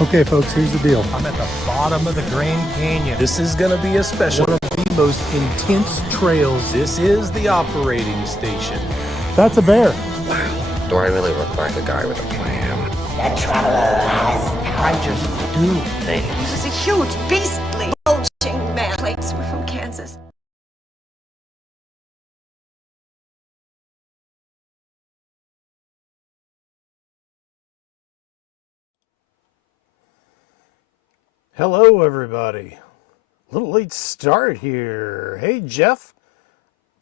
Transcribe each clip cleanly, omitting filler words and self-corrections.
Okay, folks, here's the deal. I'm at the bottom of the Grand Canyon. This is going to be a special. One of the most intense trails. This is the operating station. That's a bear. Wow, do I really look like a guy with a plan? The traveler has I just do things. This is a huge, beastly, bulging man. Plates were from Kansas. Hello, everybody. A little late start here. Hey, Jeff.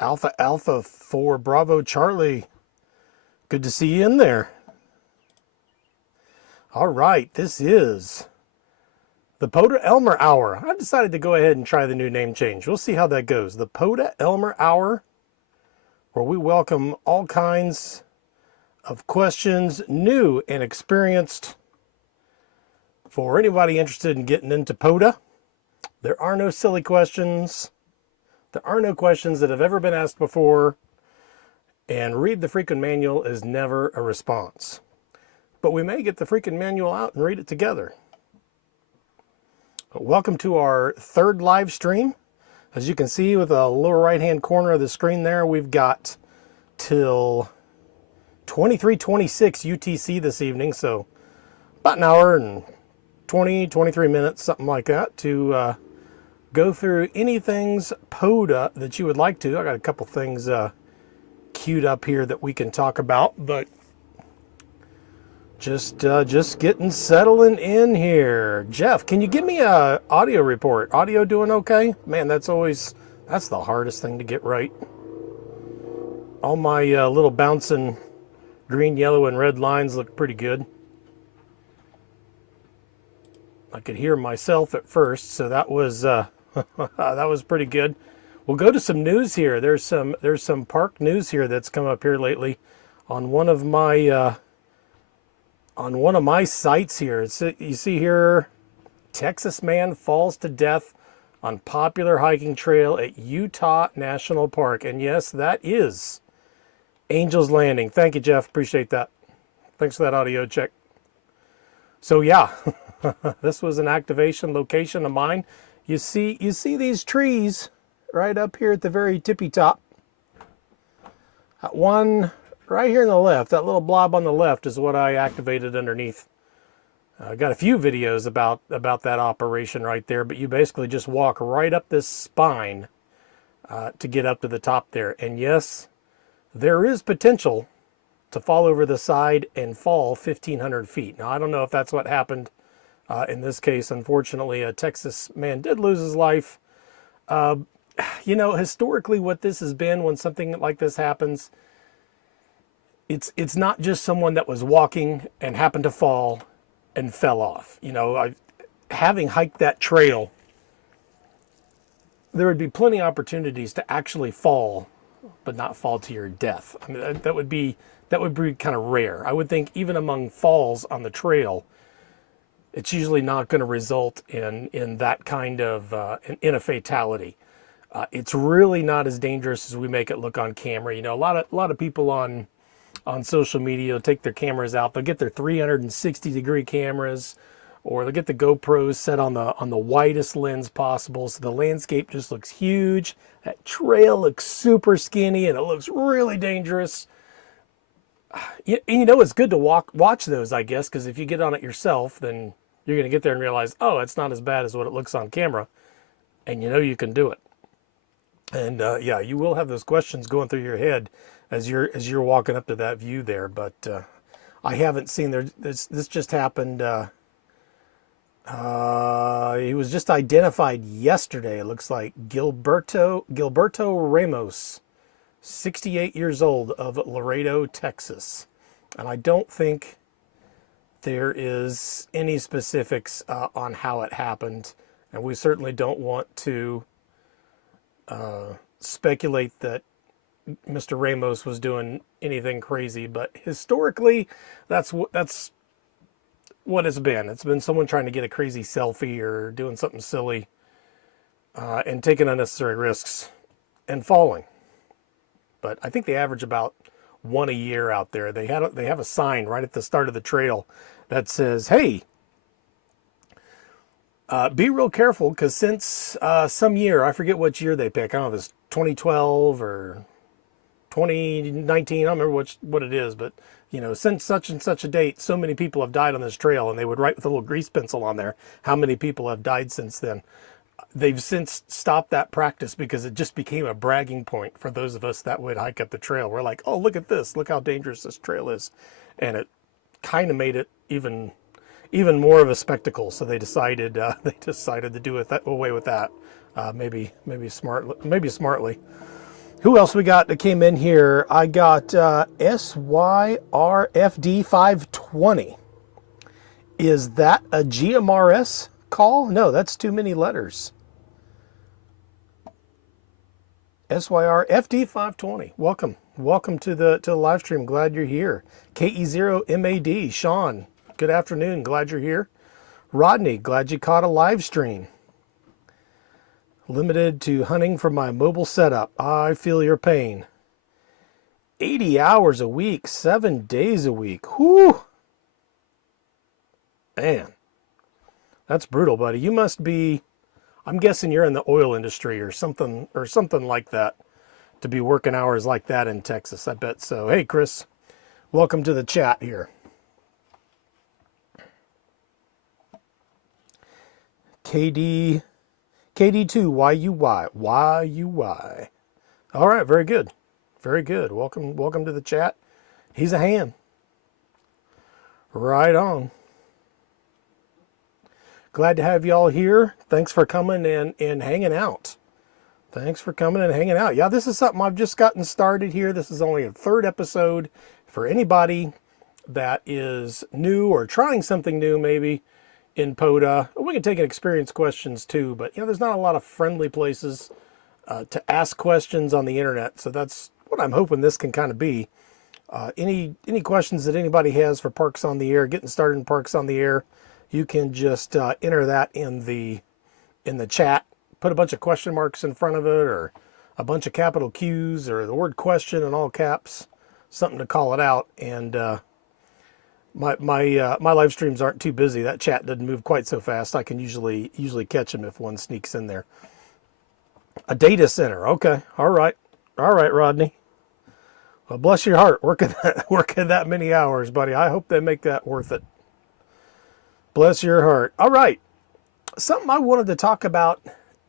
Alpha Alpha 4 Bravo Charlie. Good to see you in there. All right, this is the POTA Elmer Hour. I decided to go ahead and try the new name change. We'll see how that goes. The POTA Elmer Hour, where we welcome all kinds of questions, new and experienced. For anybody interested in getting into POTA, there are no silly questions. There are no questions that have ever been asked before. And read the freaking manual is never a response. But we may get the freaking manual out and read it together. But welcome to our third live stream. As you can see with the lower right-hand corner of the screen there, we've got till 23:26 UTC this evening. So about an hour and 23 minutes, something like that, to go through anything's POTA that you would like to. I got a couple things queued up here that we can talk about, but just getting settling in here. Jeff, can you give me a audio report? Audio doing okay? Man, that's the hardest thing to get right. All my little bouncing green, yellow, and red lines look pretty good. I could hear myself at first, so that was that was pretty good. We'll go to some news here. There's some park news here that's come up here lately on one of my sites here. You see here, Texas man falls to death on popular hiking trail at Utah National Park, and yes, that is Angel's Landing. Thank you, Jeff. Appreciate that. Thanks for that audio check. So yeah. This was an activation location of mine. You see these trees right up here at the very tippy top. That one right here on the left, that little blob on the left is what I activated underneath. I got a few videos about that operation right there, but you basically just walk right up this spine to get up to the top there. And yes, there is potential to fall over the side and fall 1,500 feet. Now, I don't know if that's what happened. In this case, unfortunately, a Texas man did lose his life. You know, historically, what this has been when something like this happens, it's not just someone that was walking and happened to fall and fell off. You know, having hiked that trail, there would be plenty of opportunities to actually fall, but not fall to your death. I mean, that would be kind of rare. I would think even among falls on the trail, it's usually not going to result in that kind of in a fatality. It's really not as dangerous as we make it look on camera. You know, a lot of people on social media take their cameras out. They'll get their 360-degree cameras, or they'll get the GoPros set on the widest lens possible, so the landscape just looks huge. That trail looks super skinny, and it looks really dangerous. You know, it's good to watch those, I guess, because if you get on it yourself, then you're going to get there and realize, oh, it's not as bad as what it looks on camera, and you know you can do it. And yeah, you will have those questions going through your head as you're walking up to that view there. But I haven't seen this just happened. He was just identified yesterday. It looks like Gilberto Ramos, 68 years old, of Laredo, Texas. And I don't think there is any specifics on how it happened. And we certainly don't want to speculate that Mr. Ramos was doing anything crazy. But historically, that's what it's been. It's been someone trying to get a crazy selfie or doing something silly and taking unnecessary risks and falling. But I think they average about one a year out there. They have a sign right at the start of the trail that says, "Hey, Be real careful, because since some year, I forget which year they pick. I don't know if it's 2012 or 2019. I don't remember what it is, but you know, since such and such a date, so many people have died on this trail, and they would write with a little grease pencil on there how many people have died since then. They've since stopped that practice because it just became a bragging point for those of us that would hike up the trail. We're like, oh, look at this, look how dangerous this trail is, and it kind of made it even more of a spectacle. So they decided to do it away with that. Maybe smartly. Who else we got that came in here? I got SYRFD 520. Is that a GMRS call? No, that's too many letters. SYRFD 520. Welcome to the live stream. Glad you're here. KE0MAD. Sean, good afternoon. Glad you're here. Rodney, glad you caught a live stream. Limited to hunting from my mobile setup. I feel your pain. 80 hours a week, 7 days a week. Whew. Man, that's brutal, buddy. You must be, I'm guessing you're in the oil industry or something like that, to be working hours like that in Texas. I bet so. Hey, Chris, welcome to the chat here. KD2, YUY. All right, very good. Very good. Welcome to the chat. He's a ham. Right on. Glad to have you all here. Thanks for coming and hanging out. Thanks for coming and hanging out. Yeah, this is something I've just gotten started here. This is only a third episode. For anybody that is new or trying something new, maybe in POTA, we can take experience questions too, but you know, there's not a lot of friendly places to ask questions on the internet. So that's what I'm hoping this can kind of be. Any questions that anybody has for Parks on the Air, getting started in Parks on the Air, you can just enter that in the chat. Put a bunch of question marks in front of it, or a bunch of capital Q's, or the word question in all caps, something to call it out. And my live streams aren't too busy. That chat doesn't move quite so fast. I can usually catch them if one sneaks in there. A data center. Okay. All right, Rodney. Well, bless your heart. Working that many hours, buddy. I hope they make that worth it. Bless your heart. All right. Something I wanted to talk about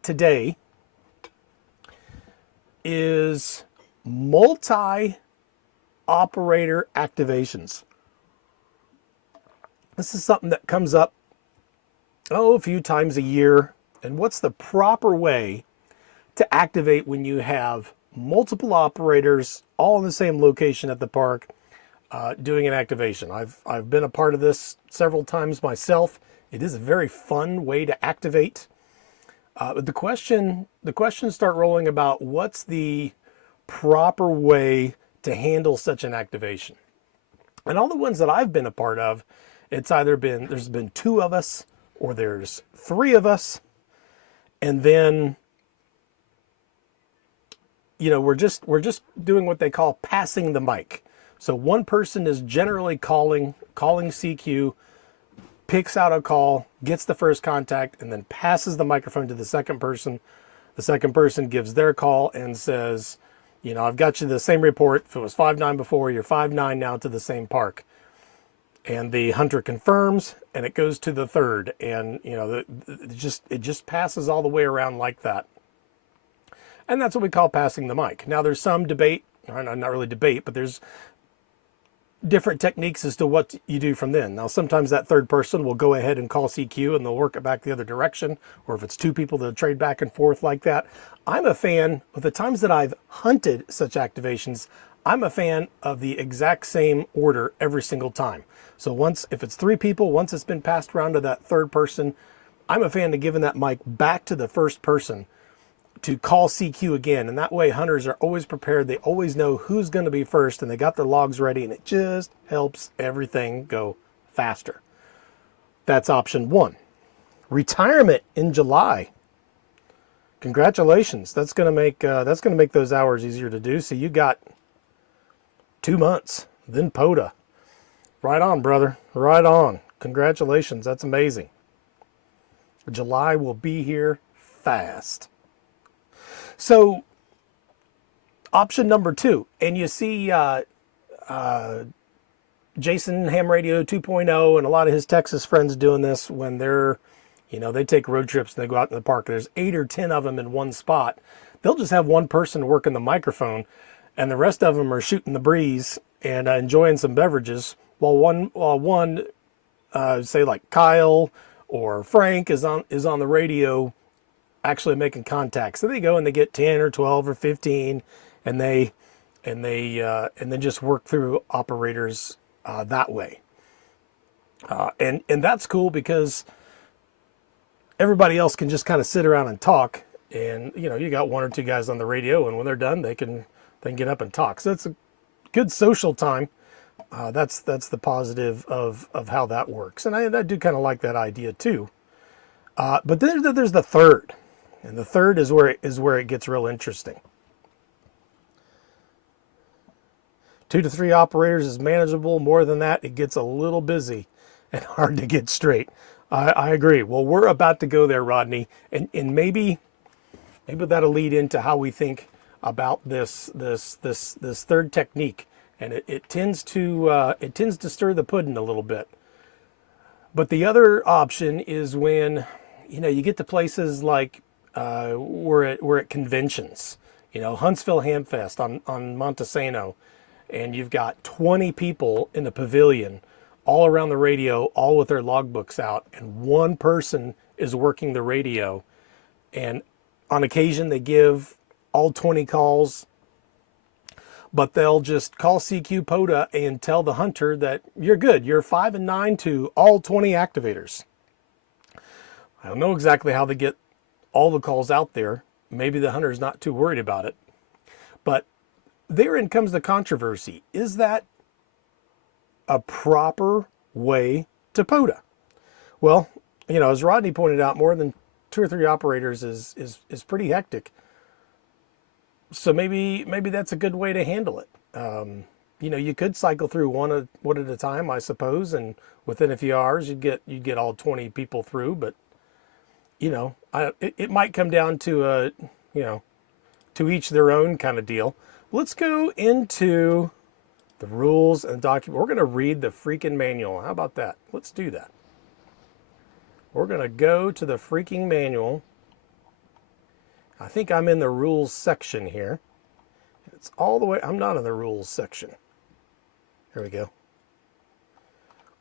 today is multi-operator activations. This is something that comes up, a few times a year. And what's the proper way to activate when you have multiple operators all in the same location at the park doing an activation? I've been a part of this several times myself. It is a very fun way to activate. The questions start rolling about what's the proper way to handle such an activation. And all the ones that I've been a part of, it's either there's been two of us or there's three of us, and then you know, we're just doing what they call passing the mic. So one person is generally calling CQ, picks out a call, gets the first contact, and then passes the microphone to the second person. The second person gives their call and says, you know, I've got you the same report. If it was 5-9 before, you're 5-9 now to the same park. And the hunter confirms, and it goes to the third. And, you know, it just passes all the way around like that. And that's what we call passing the mic. Now, there's some debate, or not really debate, but there's different techniques as to what you do from then. Now, sometimes that third person will go ahead and call CQ and they'll work it back the other direction. Or if it's two people, they'll trade back and forth like that. I'm a fan of the times that I've hunted such activations. I'm a fan of the exact same order every single time. So if it's three people, once it's been passed around to that third person, I'm a fan of giving that mic back to the first person to call CQ again. And that way hunters are always prepared. They always know who's going to be first, and they got their logs ready, and it just helps everything go faster. That's option one. Retirement in July. Congratulations. That's going to make those hours easier to do. So you got 2 months, then POTA. Right on, brother. Right on. Congratulations. That's amazing. July will be here fast. So option number 2, and you see Jason Ham Radio 2.0 and a lot of his Texas friends doing this when they're, they take road trips and they go out in the park. There's 8 or 10 of them in one spot. They'll just have one person working the microphone, and the rest of them are shooting the breeze and enjoying some beverages, while one, say like Kyle or Frank is on the radio, actually making contact. So they go and they get 10 or 12 or 15, and then just work through operators that way. And that's cool because everybody else can just kind of sit around and talk, and you got 1 or 2 guys on the radio, and when they're done, they can get up and talk. So it's a good social time. That's the positive of how that works, and I do kind of like that idea too. But then there's the third, and the third is where it gets real interesting. 2 to 3 operators is manageable. More than that, it gets a little busy and hard to get straight. I agree. Well, we're about to go there, Rodney, and maybe that'll lead into how we think about this third technique, and it tends to stir the pudding a little bit. But the other option is when you get to places like we're at conventions, Huntsville Ham Fest on Montesano, and you've got 20 people in the pavilion, all around the radio, all with their logbooks out, and one person is working the radio, and on occasion they give all 20 calls, but they'll just call CQ POTA and tell the hunter that you're good, you're 5 and 9 to all 20 activators. I don't know exactly how they get all the calls out there. Maybe the hunter's not too worried about it, but therein comes the controversy. Is that a proper way to POTA? Well, as Rodney pointed out, more than 2 or 3 operators is pretty hectic. So maybe that's a good way to handle it. You could cycle through one at a time, I suppose, and within a few hours you'd get all 20 people through. But it might come down to to each their own kind of deal. Let's go into the rules and document. We're going to read the freaking manual. How about that? Let's do that. We're going to go to the freaking manual. I think I'm in the rules section here. It's all the way. I'm not in the rules section. There we go.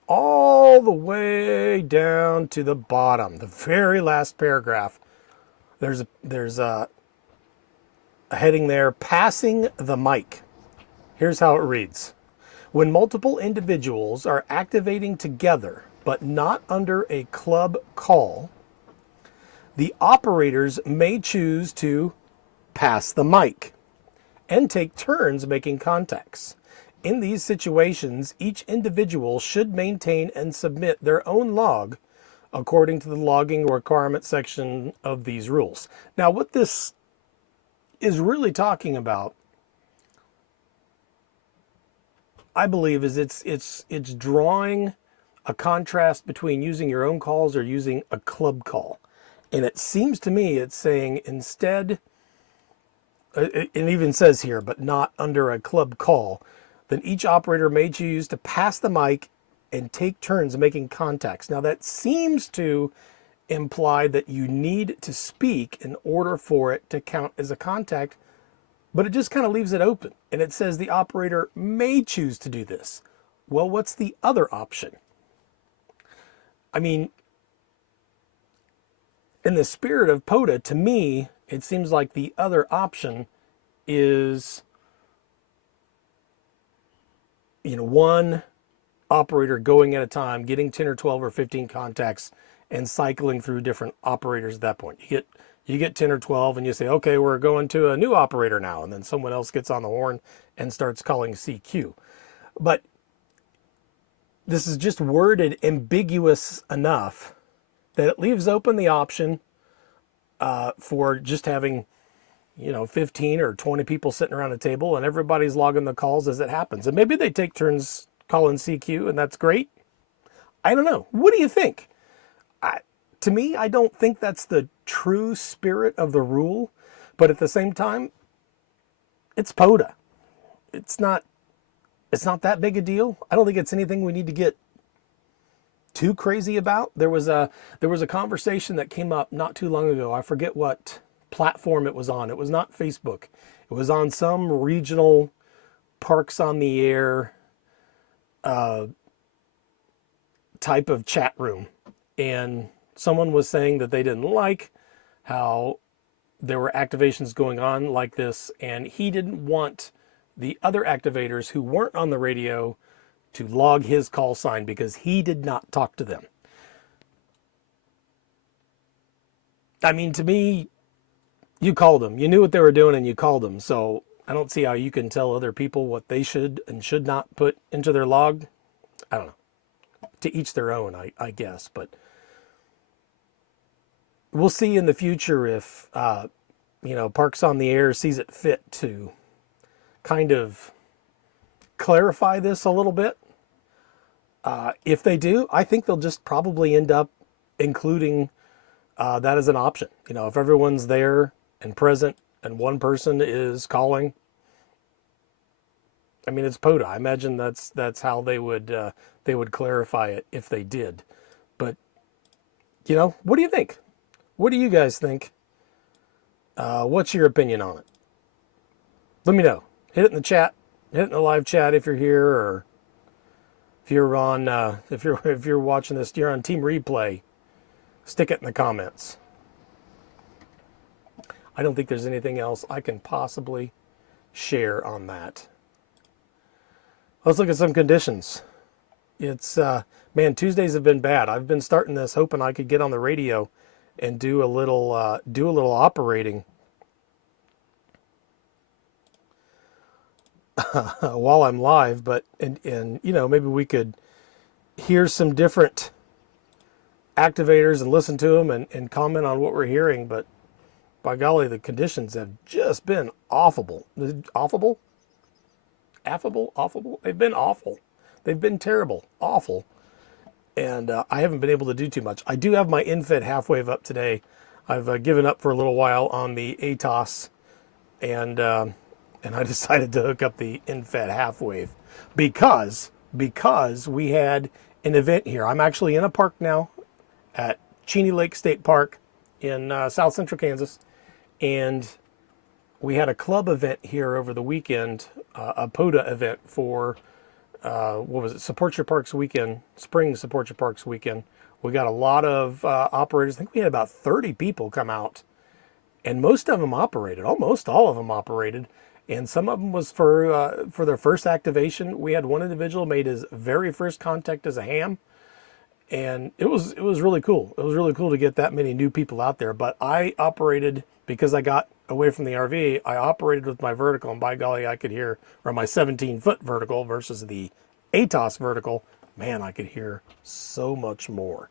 All the way down to the bottom, the very last paragraph. There's a heading there, passing the mic. Here's how it reads. When multiple individuals are activating together, but not under a club call, the operators may choose to pass the mic and take turns making contacts. In these situations, each individual should maintain and submit their own log according to the logging requirement section of these rules. Now, what this is really talking about, I believe, is it's drawing a contrast between using your own calls or using a club call. And it seems to me it's saying instead, it even says here, but not under a club call, then each operator may choose to pass the mic and take turns making contacts. Now that seems to imply that you need to speak in order for it to count as a contact, but it just kind of leaves it open. And it says the operator may choose to do this. Well, what's the other option? I mean, in the spirit of POTA, to me, it seems like the other option is, one operator going at a time, getting 10 or 12 or 15 contacts and cycling through different operators at that point. You get 10 or 12 and you say, okay, we're going to a new operator now. And then someone else gets on the horn and starts calling CQ. But this is just worded ambiguous enough that it leaves open the option for just having, 15 or 20 people sitting around a table and everybody's logging the calls as it happens. And maybe they take turns calling CQ, and that's great. I don't know. What do you think? to me, I don't think that's the true spirit of the rule, but at the same time, it's POTA. It's not that big a deal. I don't think it's anything we need to get too crazy about. There was a conversation that came up not too long ago. I forget what platform it was on. It was not Facebook. It was on some regional Parks on the Air type of chat room, and someone was saying that they didn't like how there were activations going on like this, and he didn't want the other activators who weren't on the radio to log his call sign because he did not talk to them. I mean, to me, you called them. You knew what they were doing and you called them. So I don't see how you can tell other people what they should and should not put into their log. I don't know. To each their own, I guess. But we'll see in the future if, Parks on the Air sees it fit to kind of clarify this a little bit. If they do, I think they'll just probably end up including that as an option. If everyone's there and present and one person is calling, I mean, it's POTA. I imagine that's how they would clarify it if they did. But what do you think? What do you guys think? What's your opinion on it? Let me know. Hit it in the chat. Hit it in the live chat if you're here, or if you're on if you're watching this, you're on Team Replay. Stick it in the comments. I don't think there's anything else I can possibly share on that. Let's look at some conditions. It's man, Tuesdays have been bad. I've been starting this hoping I could get on the radio and do a little operating while I'm live, but and maybe we could hear some different activators and listen to them and comment on what we're hearing. But by golly, the conditions have just been awful. Affable? They've been awful. They've been terrible, awful. And I haven't been able to do too much. I do have my in-fed half wave up today. I've given up for a little while on the ATOS, and I decided to hook up the in-fed half wave because we had an event here. I'm actually in a park now at Cheney Lake State Park in South Central Kansas, and we had a club event here over the weekend, a POTA event for Support Your Parks Weekend, Spring Support Your Parks Weekend. We got a lot of operators. I think we had about 30 people come out, and most of them operated. Almost all of them operated, and some of them was for their first activation. We had one individual made his very first contact as a ham, and it was really cool. It was really cool to get that many new people out there. But I operated, because I got away from the RV, I operated with my vertical, and by golly, I could hear, or my 17-foot vertical versus the ATOS vertical, man, I could hear so much more.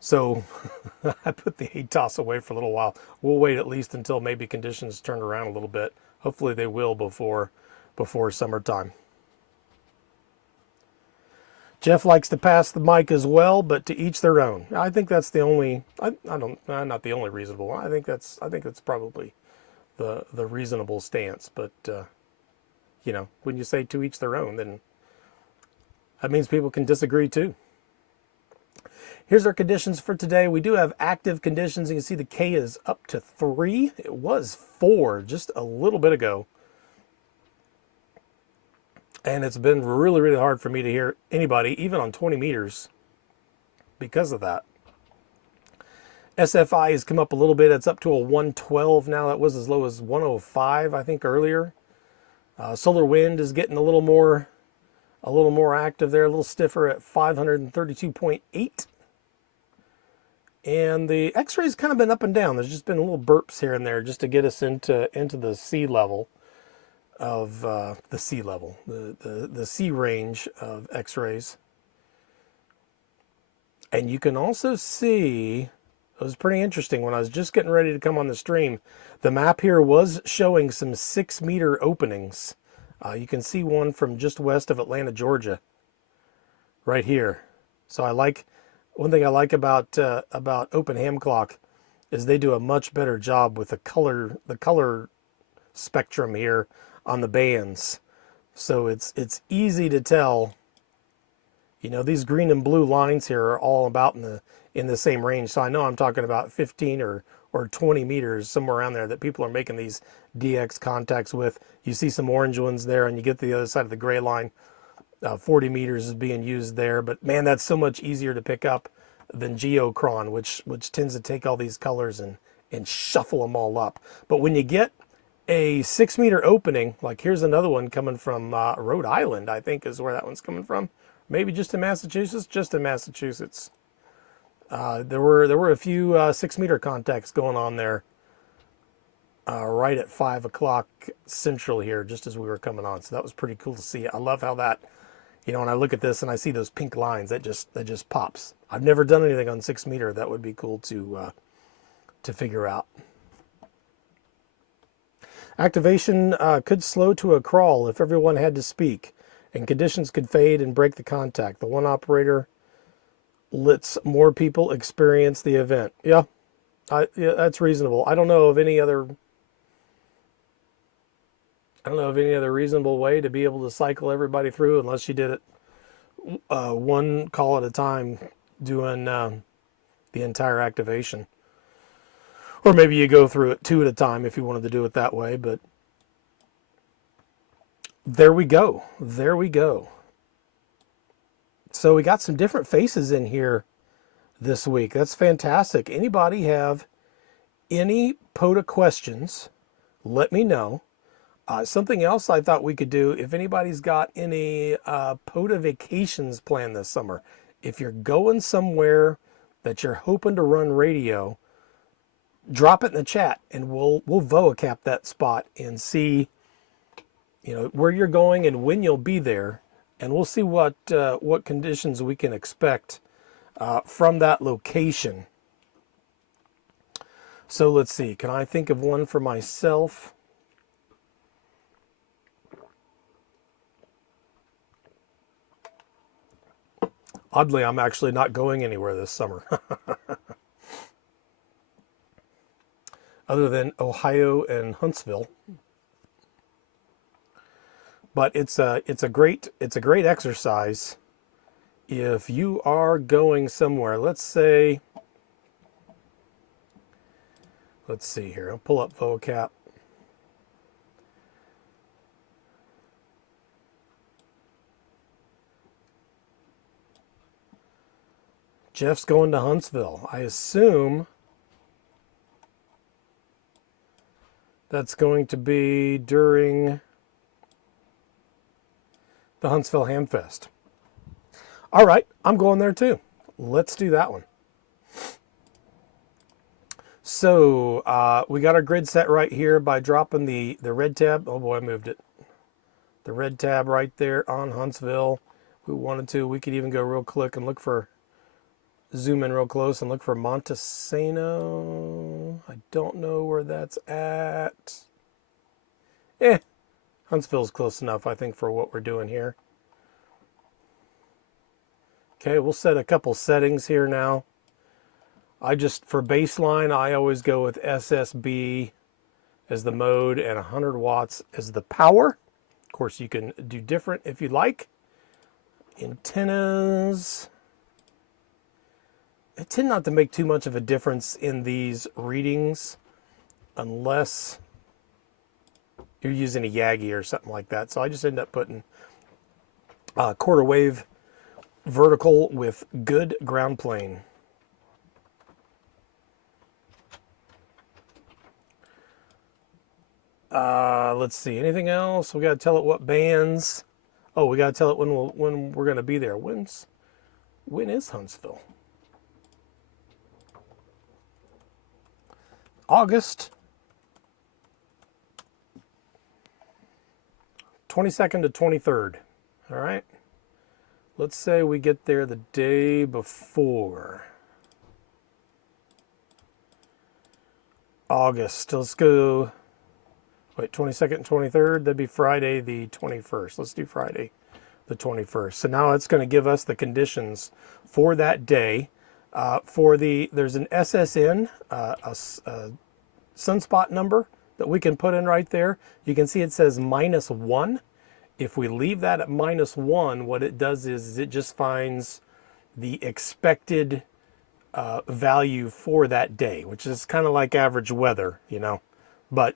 So I put the ATOS away for a little while. We'll wait at least until maybe conditions turn around a little bit. Hopefully they will before summertime. Jeff likes to pass the mic as well, but to each their own. I think that's the only. Not the only reasonable one. I think that's probably the reasonable stance. But when you say to each their own, then that means people can disagree too. Here's our conditions for today. We do have active conditions. You can see the K is up to 3. It was 4 just a little bit ago. And it's been really, really hard for me to hear anybody, even on 20 meters, because of that. SFI has come up a little bit. It's up to a 112 now. That was as low as 105, I think, earlier. Solar wind is getting a little more active there, a little stiffer at 532.8. And the X-ray's kind of been up and down. There's just been little burps here and there just to get us into the sea level of the sea range of X-rays. And you can also see, it was pretty interesting when I was just getting ready to come on the stream, the map here was showing some 6-meter openings. You can see one from just west of Atlanta, Georgia, right here. So one thing I like about Open Ham Clock is they do a much better job with the color spectrum here on the bands. So it's easy to tell. You know, these green and blue lines here are all about in the same range. So I know I'm talking about 15 or 20 meters, somewhere around there, that people are making these DX contacts with. You see some orange ones there, and you get to the other side of the gray line. 40 meters is being used there, but man, that's so much easier to pick up than geochron, which tends to take all these colors and shuffle them all up. But when you get a 6 meter opening, like here's another one coming from Rhode Island, I think is where that one's coming from. Maybe just in Massachusetts, there were a few 6 meter contacts going on there right at 5 o'clock Central here, just as we were coming on. So that was pretty cool to see. I love how that, you know, when I look at this and I see those pink lines, that just pops. I've never done anything on 6 meter. That would be cool to figure out. Activation could slow to a crawl if everyone had to speak, and conditions could fade and break the contact. The one operator lets more people experience the event. Yeah, that's reasonable. I don't know of any other reasonable way to be able to cycle everybody through, unless you did it one call at a time, doing the entire activation. Or maybe you go through it 2 at a time if you wanted to do it that way. But there we go. So we got some different faces in here this week. That's fantastic. Anybody have any POTA questions? Let me know. Something else I thought we could do, if anybody's got any POTA vacations planned this summer, if you're going somewhere that you're hoping to run radio, drop it in the chat and we'll vocap that spot and see, you know, where you're going and when you'll be there, and we'll see what conditions we can expect from that location. So let's see. Can I think of one for myself? Oddly, I'm actually not going anywhere this summer. Other than Ohio and Huntsville. But it's a great exercise if you are going somewhere. Let's see here. I'll pull up vocap. Jeff's going to Huntsville. I assume that's going to be during the Huntsville Ham Fest. All right, I'm going there too. Let's do that one. So we got our grid set right here by dropping the red tab. Oh boy, I moved it. The red tab right there on Huntsville. If we wanted to, we could even go real quick and zoom in real close and look for Montesano. I don't know where that's at. Huntsville's close enough, I think, for what we're doing here. Okay, we'll set a couple settings here now. For baseline, I always go with SSB as the mode and 100 watts as the power. Of course, you can do different if you like. Antennas. I tend not to make too much of a difference in these readings unless you're using a Yagi or something like that. So I just end up putting quarter wave vertical with good ground plane. Let's see, anything else? We got to tell it what bands. Oh, we got to tell it when we're going to be there. When is Huntsville? August 22nd to 23rd. All right. Let's say we get there the day before. August. Let's go. Wait, 22nd and 23rd. That'd be Friday the 21st. Let's do Friday the 21st. So now it's going to give us the conditions for that day. There's an SSN, a sunspot number that we can put in right there. You can see it says -1. If we leave that at -1, what it does is it just finds the expected value for that day, which is kind of like average weather, you know, but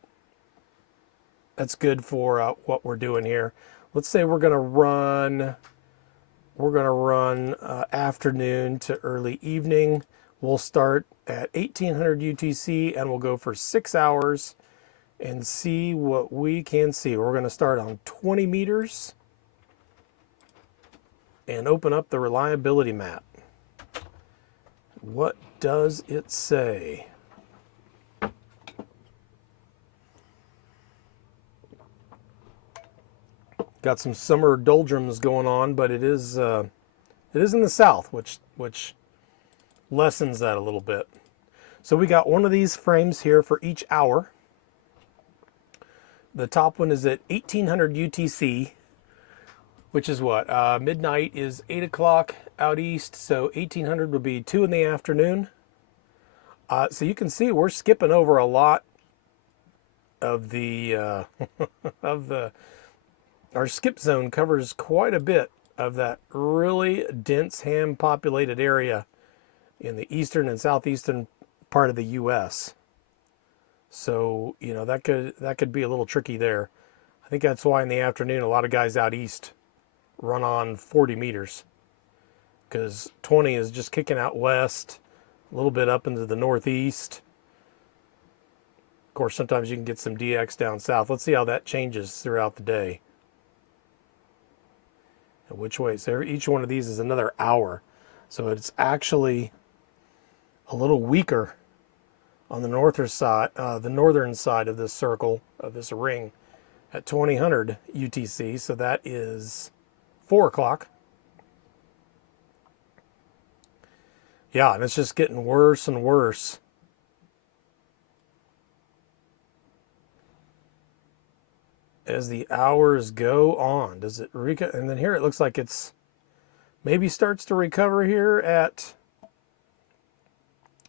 that's good for what we're doing here. Let's say we're going to run afternoon to early evening. We'll start at 1800 UTC and we'll go for 6 hours and see what we can see. We're going to start on 20 meters and open up the reliability map. What does it say? Got some summer doldrums going on, but it is in the south, which lessens that a little bit. So we got one of these frames here for each hour. The top one is at 1800 UTC, which is what? Midnight is 8 o'clock out east, so 1800 would be 2 in the afternoon. So you can see we're skipping over a lot of the our skip zone covers quite a bit of that really dense ham populated area in the eastern and southeastern part of the U.S. So, you know, that could be a little tricky there. I think that's why in the afternoon a lot of guys out east run on 40 meters, because 20 is just kicking out west, a little bit up into the northeast. Of course, sometimes you can get some DX down south. Let's see how that changes throughout the day. And which way? So each one of these is another hour. So it's actually a little weaker on the northern side of this circle, of this ring, at 2000 UTC. So that is 4 o'clock. Yeah, and it's just getting worse and worse. As the hours go on. Does it recover? And then here it looks like it's maybe starts to recover here at,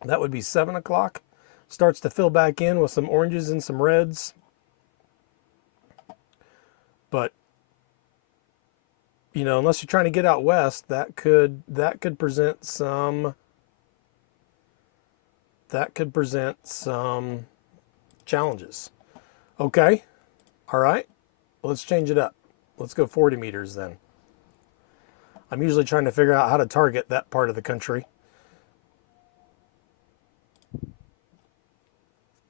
that would be 7 o'clock. Starts to fill back in with some oranges and some reds. But, you know, unless you're trying to get out west, that could present some challenges. Okay. All right, let's change it up. Let's go 40 meters then. I'm usually trying to figure out how to target that part of the country,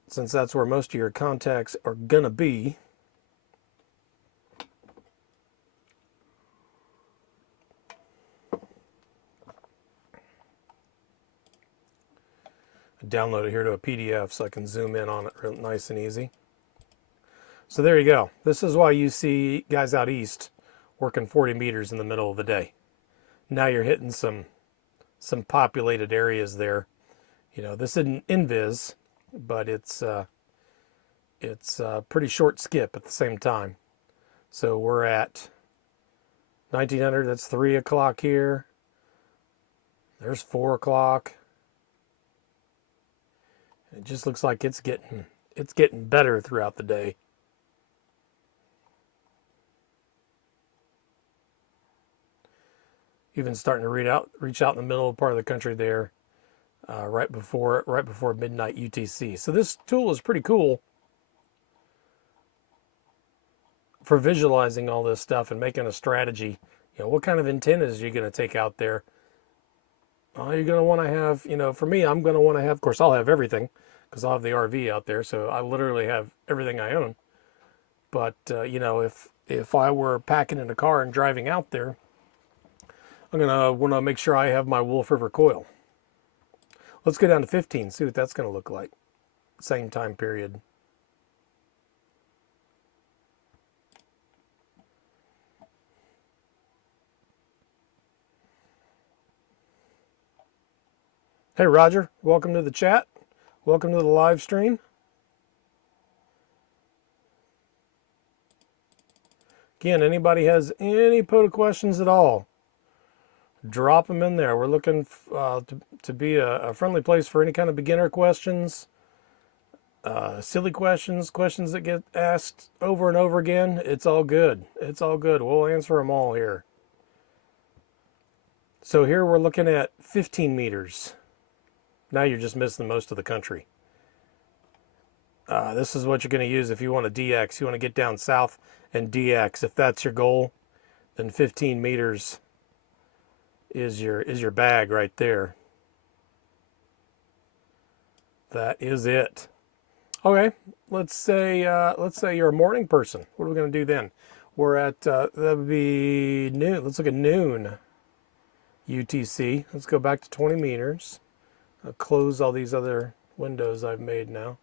since that's where most of your contacts are gonna be. Download it here to a PDF so I can zoom in on it real nice and easy. So there you go. This is why you see guys out east working 40 meters in the middle of the day. Now you're hitting some populated areas there. You know, this isn't invis, but it's a pretty short skip at the same time. So we're at 1900. That's 3 o'clock here. There's 4 o'clock. It just looks like it's getting better throughout the day. Even starting to reach out in the middle part of the country there, right before midnight UTC. So this tool is pretty cool for visualizing all this stuff and making a strategy. You know, what kind of antennas are you going to take out there? You're going to want to have, you know, for me, I'm going to want to have, of course, I'll have everything because I'll have the RV out there. So I literally have everything I own. But, you know, if I were packing in a car and driving out there, I'm going to want to make sure I have my Wolf River coil. Let's go down to 15, see what that's going to look like. Same time period. Hey, Roger. Welcome to the chat. Welcome to the live stream. Again, anybody has any POTA questions at all, drop them in there. We're looking to be a friendly place for any kind of beginner questions, silly questions, questions that get asked over and over again. It's all good. It's all good. We'll answer them all here. So here we're looking at 15 meters. Now you're just missing most of the country. This is what you're going to use if you want to DX. You want to get down south and DX. If that's your goal, then 15 meters is your bag right there. That is it. Okay, let's say you're a morning person. What are we going to do then? We're at that would be noon. Let's look at noon. UTC. Let's go back to 20 meters. I'll close all these other windows I've made now.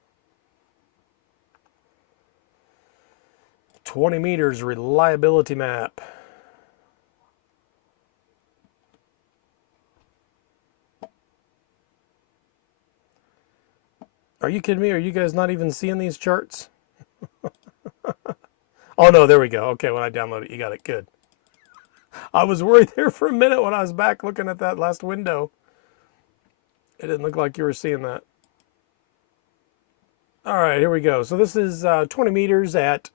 20 meters reliability map. Are you kidding me? Are you guys not even seeing these charts? Oh no, there we go. Okay, when I download it, you got it. Good. I was worried there for a minute when I was back looking at that last window. It didn't look like you were seeing that. All right, here we go. So this is 20 meters at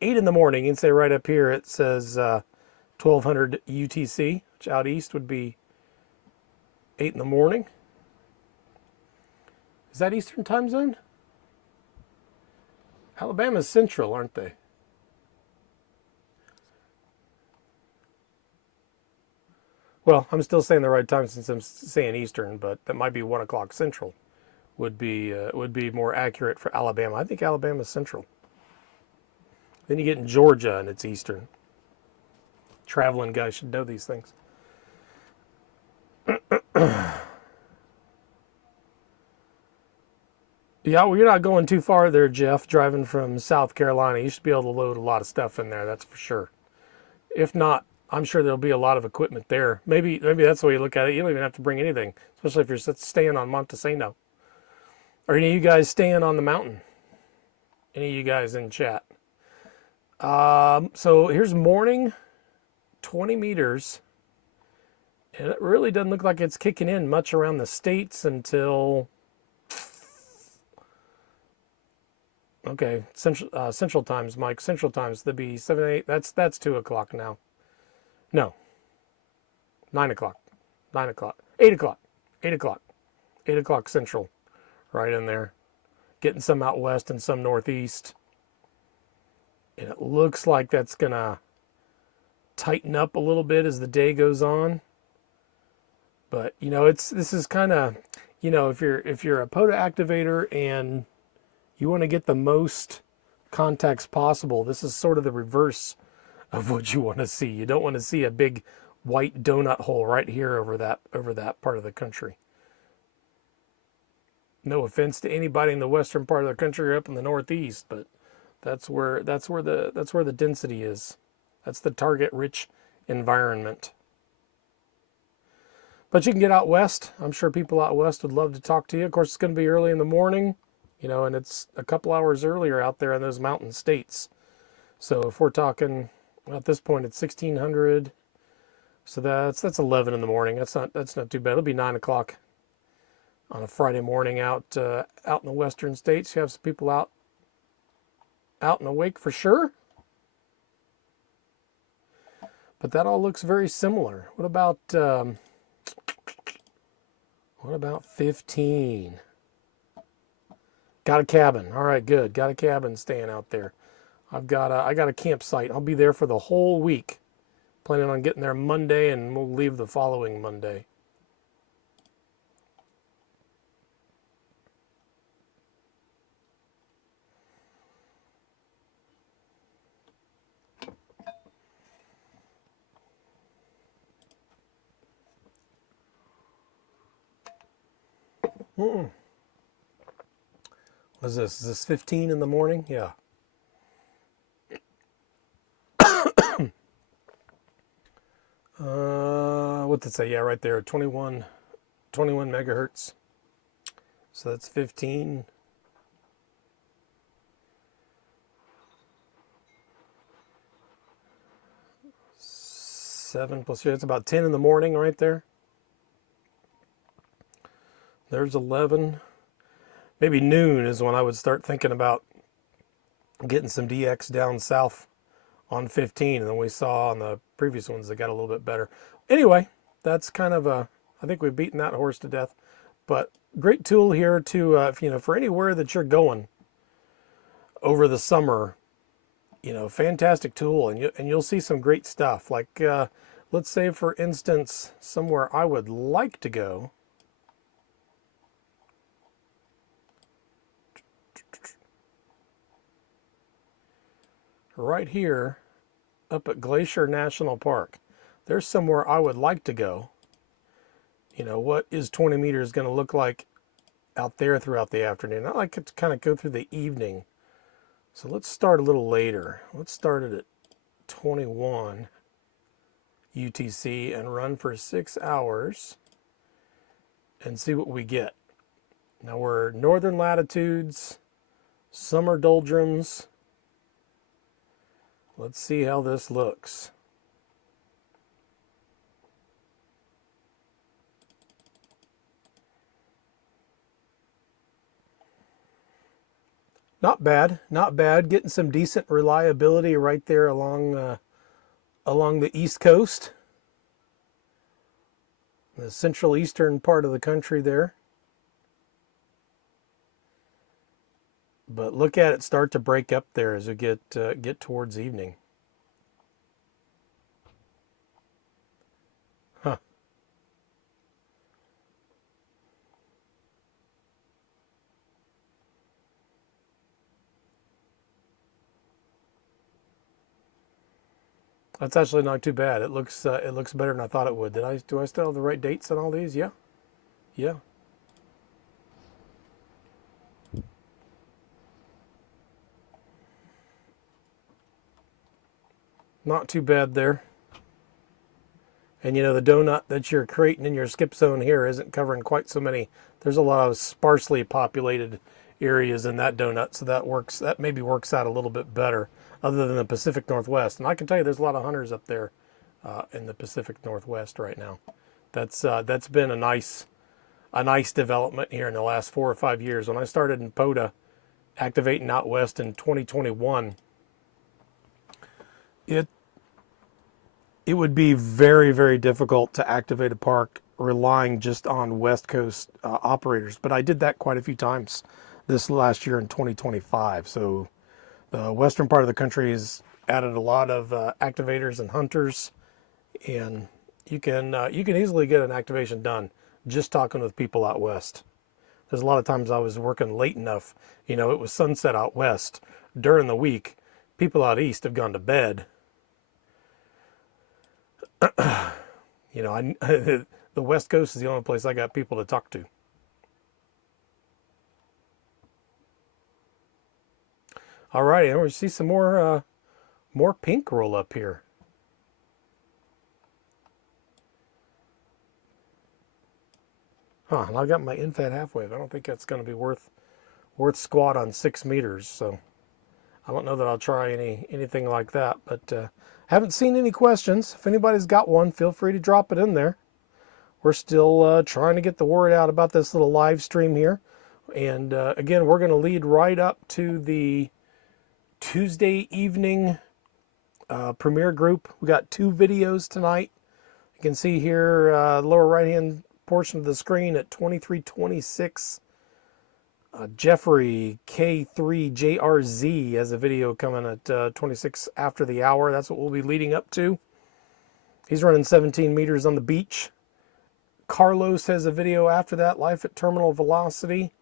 8 in the morning. You can say right up here it says 1200 UTC, which out east would be 8 in the morning. Is that Eastern time zone? Alabama's Central, aren't they? Well, I'm still saying the right time since I'm saying Eastern, but that might be 1 o'clock Central. Would be more accurate for Alabama. I think Alabama's Central. Then you get in Georgia and it's Eastern. Traveling guys should know these things. Yeah, well, you're not going too far there, Jeff, driving from South Carolina. You should be able to load a lot of stuff in there, that's for sure. If not, I'm sure there'll be a lot of equipment there. Maybe that's the way you look at it. You don't even have to bring anything, especially if you're staying on Montesano. Are any of you guys staying on the mountain? Any of you guys in chat? So here's morning, 20 meters. And it really doesn't look like it's kicking in much around the states until... Okay, Central Times, Mike. Central Times, that'd be 7, 8. That's 2 o'clock now. No. 9 o'clock. 9 o'clock. 8 o'clock. 8 o'clock. 8 o'clock Central. Right in there. Getting some out west and some northeast. And it looks like that's going to tighten up a little bit as the day goes on. But, you know, this is kind of, you know, if you're a POTA activator and you want to get the most contacts possible, this is sort of the reverse of what you want to see. You don't want to see a big white donut hole right here over that part of the country. No offense to anybody in the western part of the country or up in the northeast, but that's where the density is. That's the target rich environment. But you can get out west. I'm sure people out west would love to talk to you. Of course, it's going to be early in the morning. You know, and it's a couple hours earlier out there in those mountain states. So if we're talking, well, at this point it's 1600, so that's 11 in the morning. That's not too bad. It'll be 9 o'clock on a Friday morning out in the western states. You have some people out and awake for sure. But that all looks very similar. What about 15? Got a cabin. All right, good. Got a cabin staying out there. I got a campsite. I'll be there for the whole week. Planning on getting there Monday, and we'll leave the following Monday. What is this? Is this 15 in the morning? Yeah. What did it say? Yeah, right there, 21 megahertz. So that's 15. 7 plus 3, it's about 10 in the morning right there. There's 11. Maybe noon is when I would start thinking about getting some DX down south on 15. And then we saw on the previous ones that got a little bit better. Anyway, that's kind of a, I think we've beaten that horse to death. But great tool here to, if, you know, for anywhere that you're going over the summer, you know, fantastic tool. And you'll see some great stuff. Like, let's say, for instance, somewhere I would like to go. Right here, up at Glacier National Park, there's somewhere I would like to go. You know, what is 20 meters going to look like out there throughout the afternoon? I like it to kind of go through the evening. So let's start a little later. Let's start it at 21 UTC and run for 6 hours and see what we get. Now we're northern latitudes, summer doldrums. Let's see how this looks. Not bad, not bad. Getting some decent reliability right there along along the East Coast, the central eastern part of the country there. But look at it start to break up there as we get towards evening. Huh. That's actually not too bad. It looks better than I thought it would. Do I still have the right dates on all these? Yeah. Yeah. Not too bad there. And you know, the donut that you're creating in your skip zone here isn't covering quite so many. There's a lot of sparsely populated areas in that donut, so that maybe works out a little bit better other than the Pacific Northwest. And I can tell you there's a lot of hunters up there in the Pacific Northwest right now. That's been a nice development here in the last 4 or 5 years. When I started in POTA activating out west in 2021, it would be very, very difficult to activate a park relying just on West Coast operators. But I did that quite a few times this last year in 2025. So the western part of the country has added a lot of activators and hunters, and you can easily get an activation done just talking with people out west. There's a lot of times I was working late enough, you know, it was sunset out west during the week. People out east have gone to bed. You know, the West Coast is the only place I got people to talk to. All right, and we see some more pink roll up here. Huh, and I got my in-fed half wave. I don't think that's going to be worth squat on 6 meters, so I don't know that I'll try anything like that, but haven't seen any questions. If anybody's got one, feel free to drop it in there. We're still trying to get the word out about this little live stream here. And again, we're going to lead right up to the Tuesday evening premiere group. We got 2 videos tonight. You can see here, lower right-hand portion of the screen at 23:26. Jeffrey K3JRZ has a video coming at 26 after the hour. That's what we'll be leading up to. He's running 17 meters on the beach. Carlos has a video after that, Life at Terminal Velocity.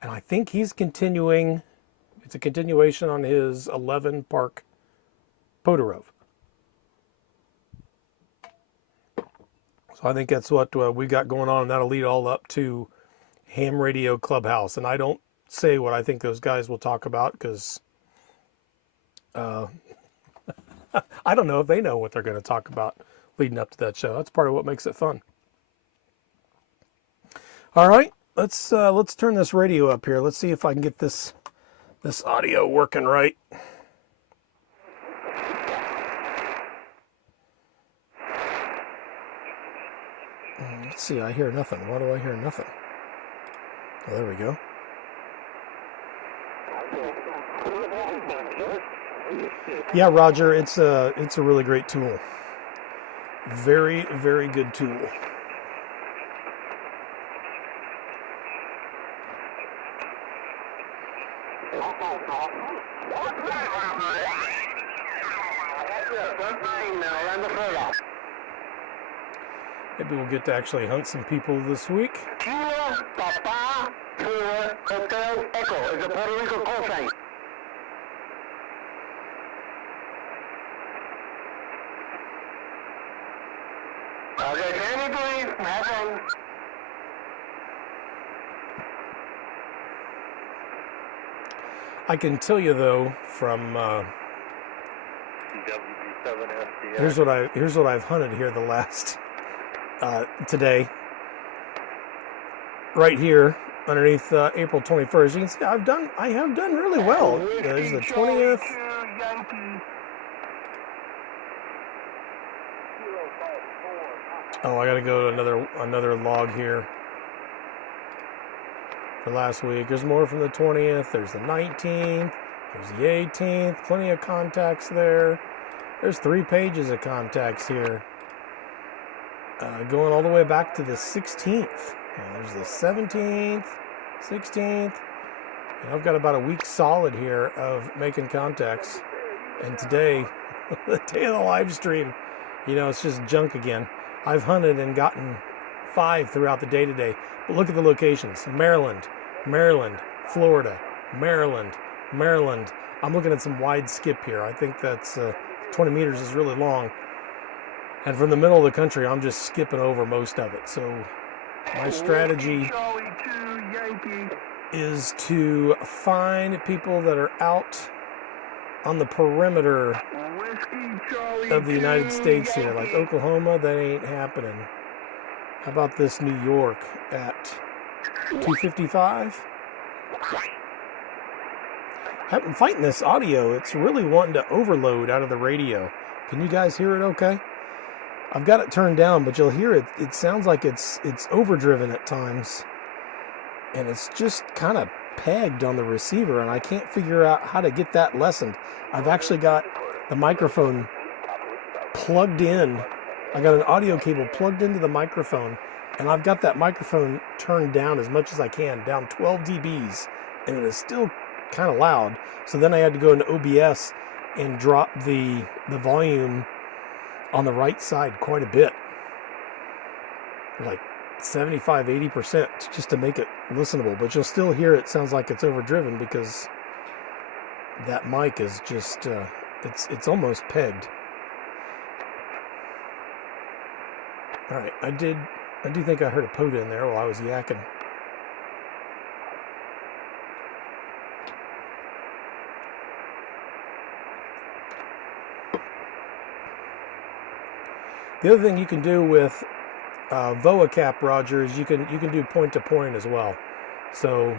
And I think he's continuing, it's a continuation on his 11 park POTA Rove. So I think that's what we got going on, and that'll lead all up to Ham Radio Clubhouse. And I don't say what I think those guys will talk about because I don't know if they know what they're going to talk about leading up to that show. That's part of what makes it fun. All right, let's turn this radio up here. Let's see if I can get this audio working right. see, I hear nothing. Why do I hear nothing? Oh, there we go. Yeah, Roger, it's a really great tool. Very, very good tool. Maybe we'll get to actually hunt some people this week. Papa for Hotel Echo. It's a Puerto Rico call sign. Okay, Sandy, please. Have fun. I can tell you though, from here's what I've hunted here the last today. Right here, underneath April 21st, you can see I have done really well. There's the 20th. Oh, I got to go to another log here for last week. There's more from the 20th. There's the 19th. There's the 18th. Plenty of contacts there. There's 3 pages of contacts here. Going all the way back to the 16th. There's the 17th, 16th. I've got about a week solid here of making contacts. And today, the day of the live stream, it's just junk again. I've hunted and gotten 5 throughout the day today. But look at the locations. Maryland, Florida, Maryland. I'm looking at some wide skip here. I think that's 20 meters is really long. And from the middle of the country, I'm just skipping over most of it. So my strategy is to find people that are out on the perimeter of the United States here, like Oklahoma. That ain't happening. How about this New York at 255? I'm fighting this audio. It's really wanting to overload out of the radio. Can you guys hear it okay? I've got it turned down, but you'll hear it. It sounds like it's overdriven at times. And it's just kind of pegged on the receiver, and I can't figure out how to get that lessened. I've actually got the microphone plugged in. I got an audio cable plugged into the microphone, and I've got that microphone turned down as much as I can, down 12 dBs, and it is still kind of loud. So then I had to go into OBS and drop the volume on the right side quite a bit, like 75-80%, just to make it listenable. But you'll still hear it sounds like it's overdriven because that mic is just it's almost pegged. All right, I do think I heard a POTA in there while I was yakking. The other thing you can do with VOA cap, Roger, is you can do point to point as well. So,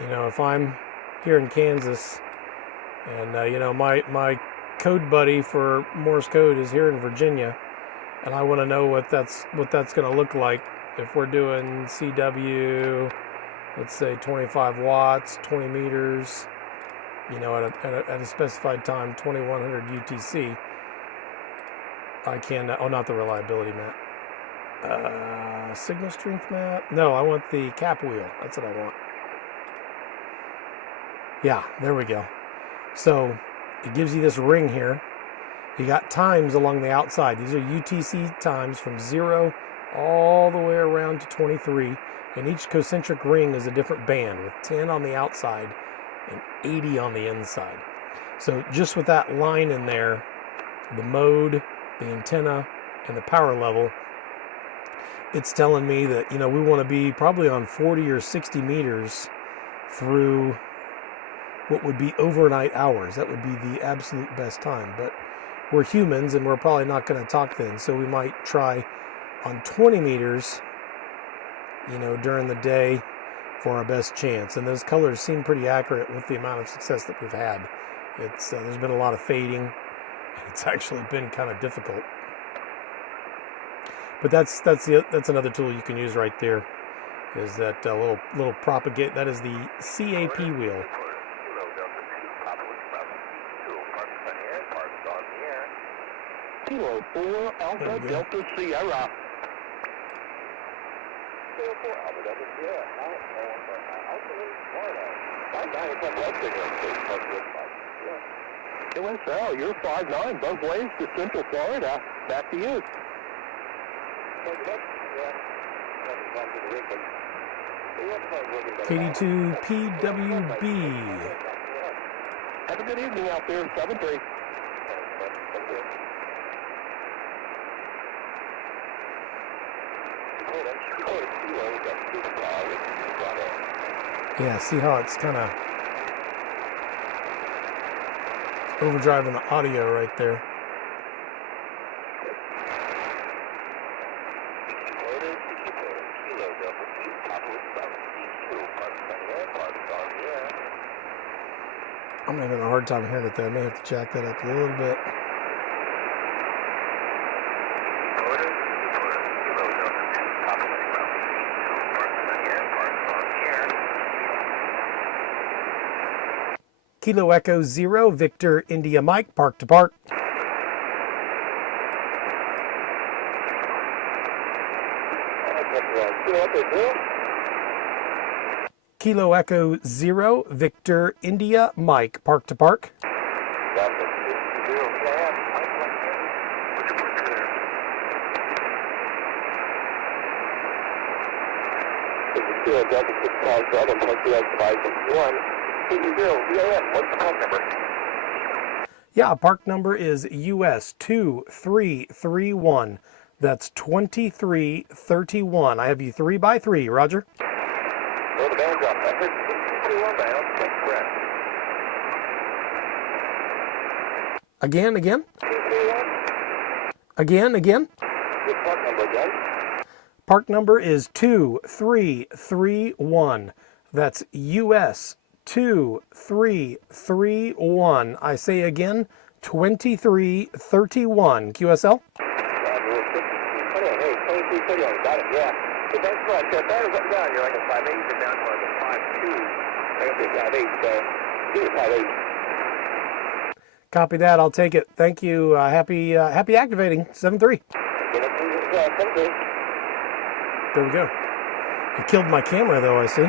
if I'm here in Kansas, and my code buddy for Morse code is here in Virginia, and I want to know what that's going to look like if we're doing CW, let's say 25 watts, 20 meters, at a specified time, 2100 UTC. I can, not the reliability map. Signal strength map? No, I want the cap wheel. That's what I want. Yeah, there we go. So it gives you this ring here. You got times along the outside. These are UTC times from 0 all the way around to 23. And each concentric ring is a different band with 10 on the outside and 80 on the inside. So just with that line in there, the mode, the antenna, and the power level, it's telling me that, we want to be probably on 40 or 60 meters through what would be overnight hours. That would be the absolute best time. But we're humans, and we're probably not going to talk then. So we might try on 20 meters, during the day for our best chance. And those colors seem pretty accurate with the amount of success that we've had. It's there's been a lot of fading. It's actually been kind of difficult. But that's another tool you can use right there. Is that little propagate? That is the CAP wheel. Kilo 4 Alpha Delta Sierra. Kilo 4 Alpha Delta Sierra. QSL, you're 5'9", both ways to Central Florida. Back to you. KD2 PWB. Have a good evening out there, 7-3. Yeah, see how it's kind of overdriving the audio right there. I'm having a hard time hearing it though. I may have to jack that up a little bit. Kilo Echo 0, Victor India Mike, park to park. Kilo Echo 0, Victor India Mike, park to park. Yeah, park number is US 2331. That's 2331. I have you 3x3, Roger. Again. Park number is 2331. That's US 2331. I say again, 2331. QSL? Copy that. I'll take it. Thank you. Happy activating. 7-3. There we go. It killed my camera, though, I see.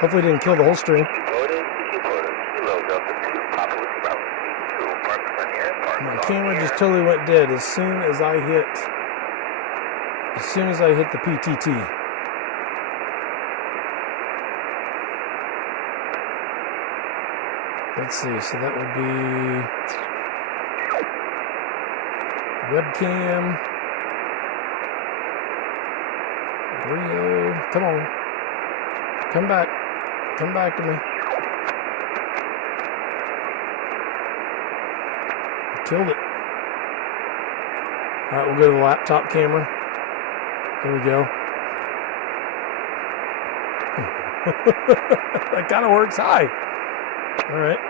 Hopefully it didn't kill the whole stream. My camera just totally went dead as soon as I hit the PTT. Let's see, so that would be webcam, Brio, come on, come back to me. I killed it. All right, we'll go to the laptop camera. There we go. That kind of works. Hi. All right.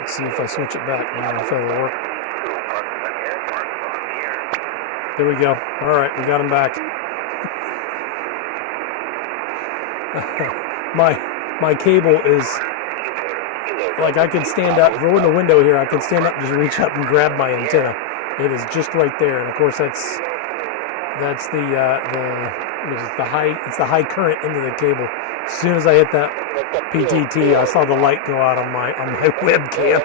Let's see if I switch it back now if it'll work. There we go. All right, we got him back. My cable is like I can stand up. If we're in the window here, I can stand up and just reach up and grab my antenna. It is just right there, and of course that's the high current into the cable. As soon as I hit that PTT, I saw the light go out on my webcam.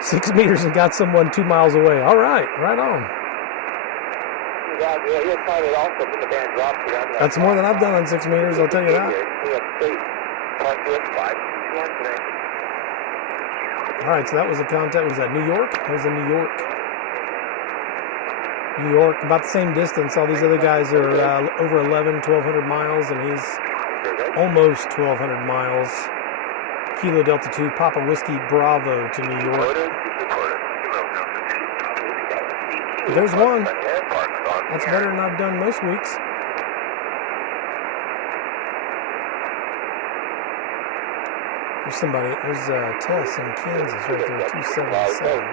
6 meters and got someone 2 miles away. All right, right on. That's more than I've done on 6 meters, I'll tell you that. All right, so that was a contact. Was that New York? That was in New York. New York, about the same distance. All these other guys are over 1,200 miles, and he's almost 1,200 miles. Kilo Delta 2, Papa Whiskey Bravo to New York. There's one. That's better than I've done most weeks. There's somebody, there's Tess in Kansas right there, 277.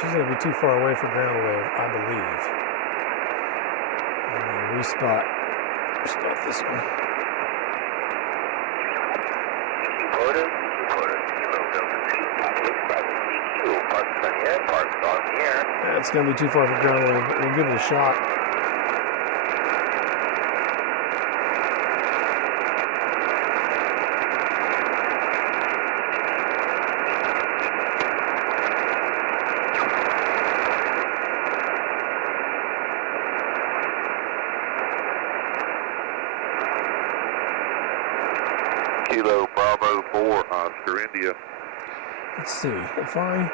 She's going to be too far away for ground wave, I believe. I'm going to respot this one. That's going to be too far for ground wave, but we'll give it a shot. Kilo Bravo 4, Oscar India. Let's see, if I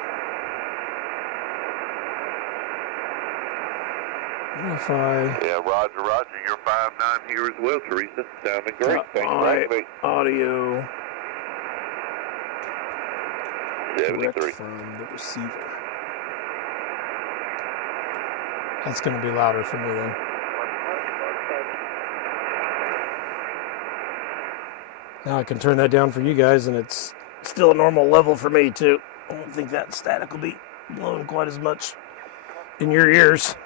Yeah, Roger, Roger. You're 5'9" here as well, Teresa. Sounding great. Thanks for activating. audio 73. from the receiver. That's going to be louder for me then. Now I can turn that down for you guys, and it's still a normal level for me too. I don't think that static will be blowing quite as much in your ears.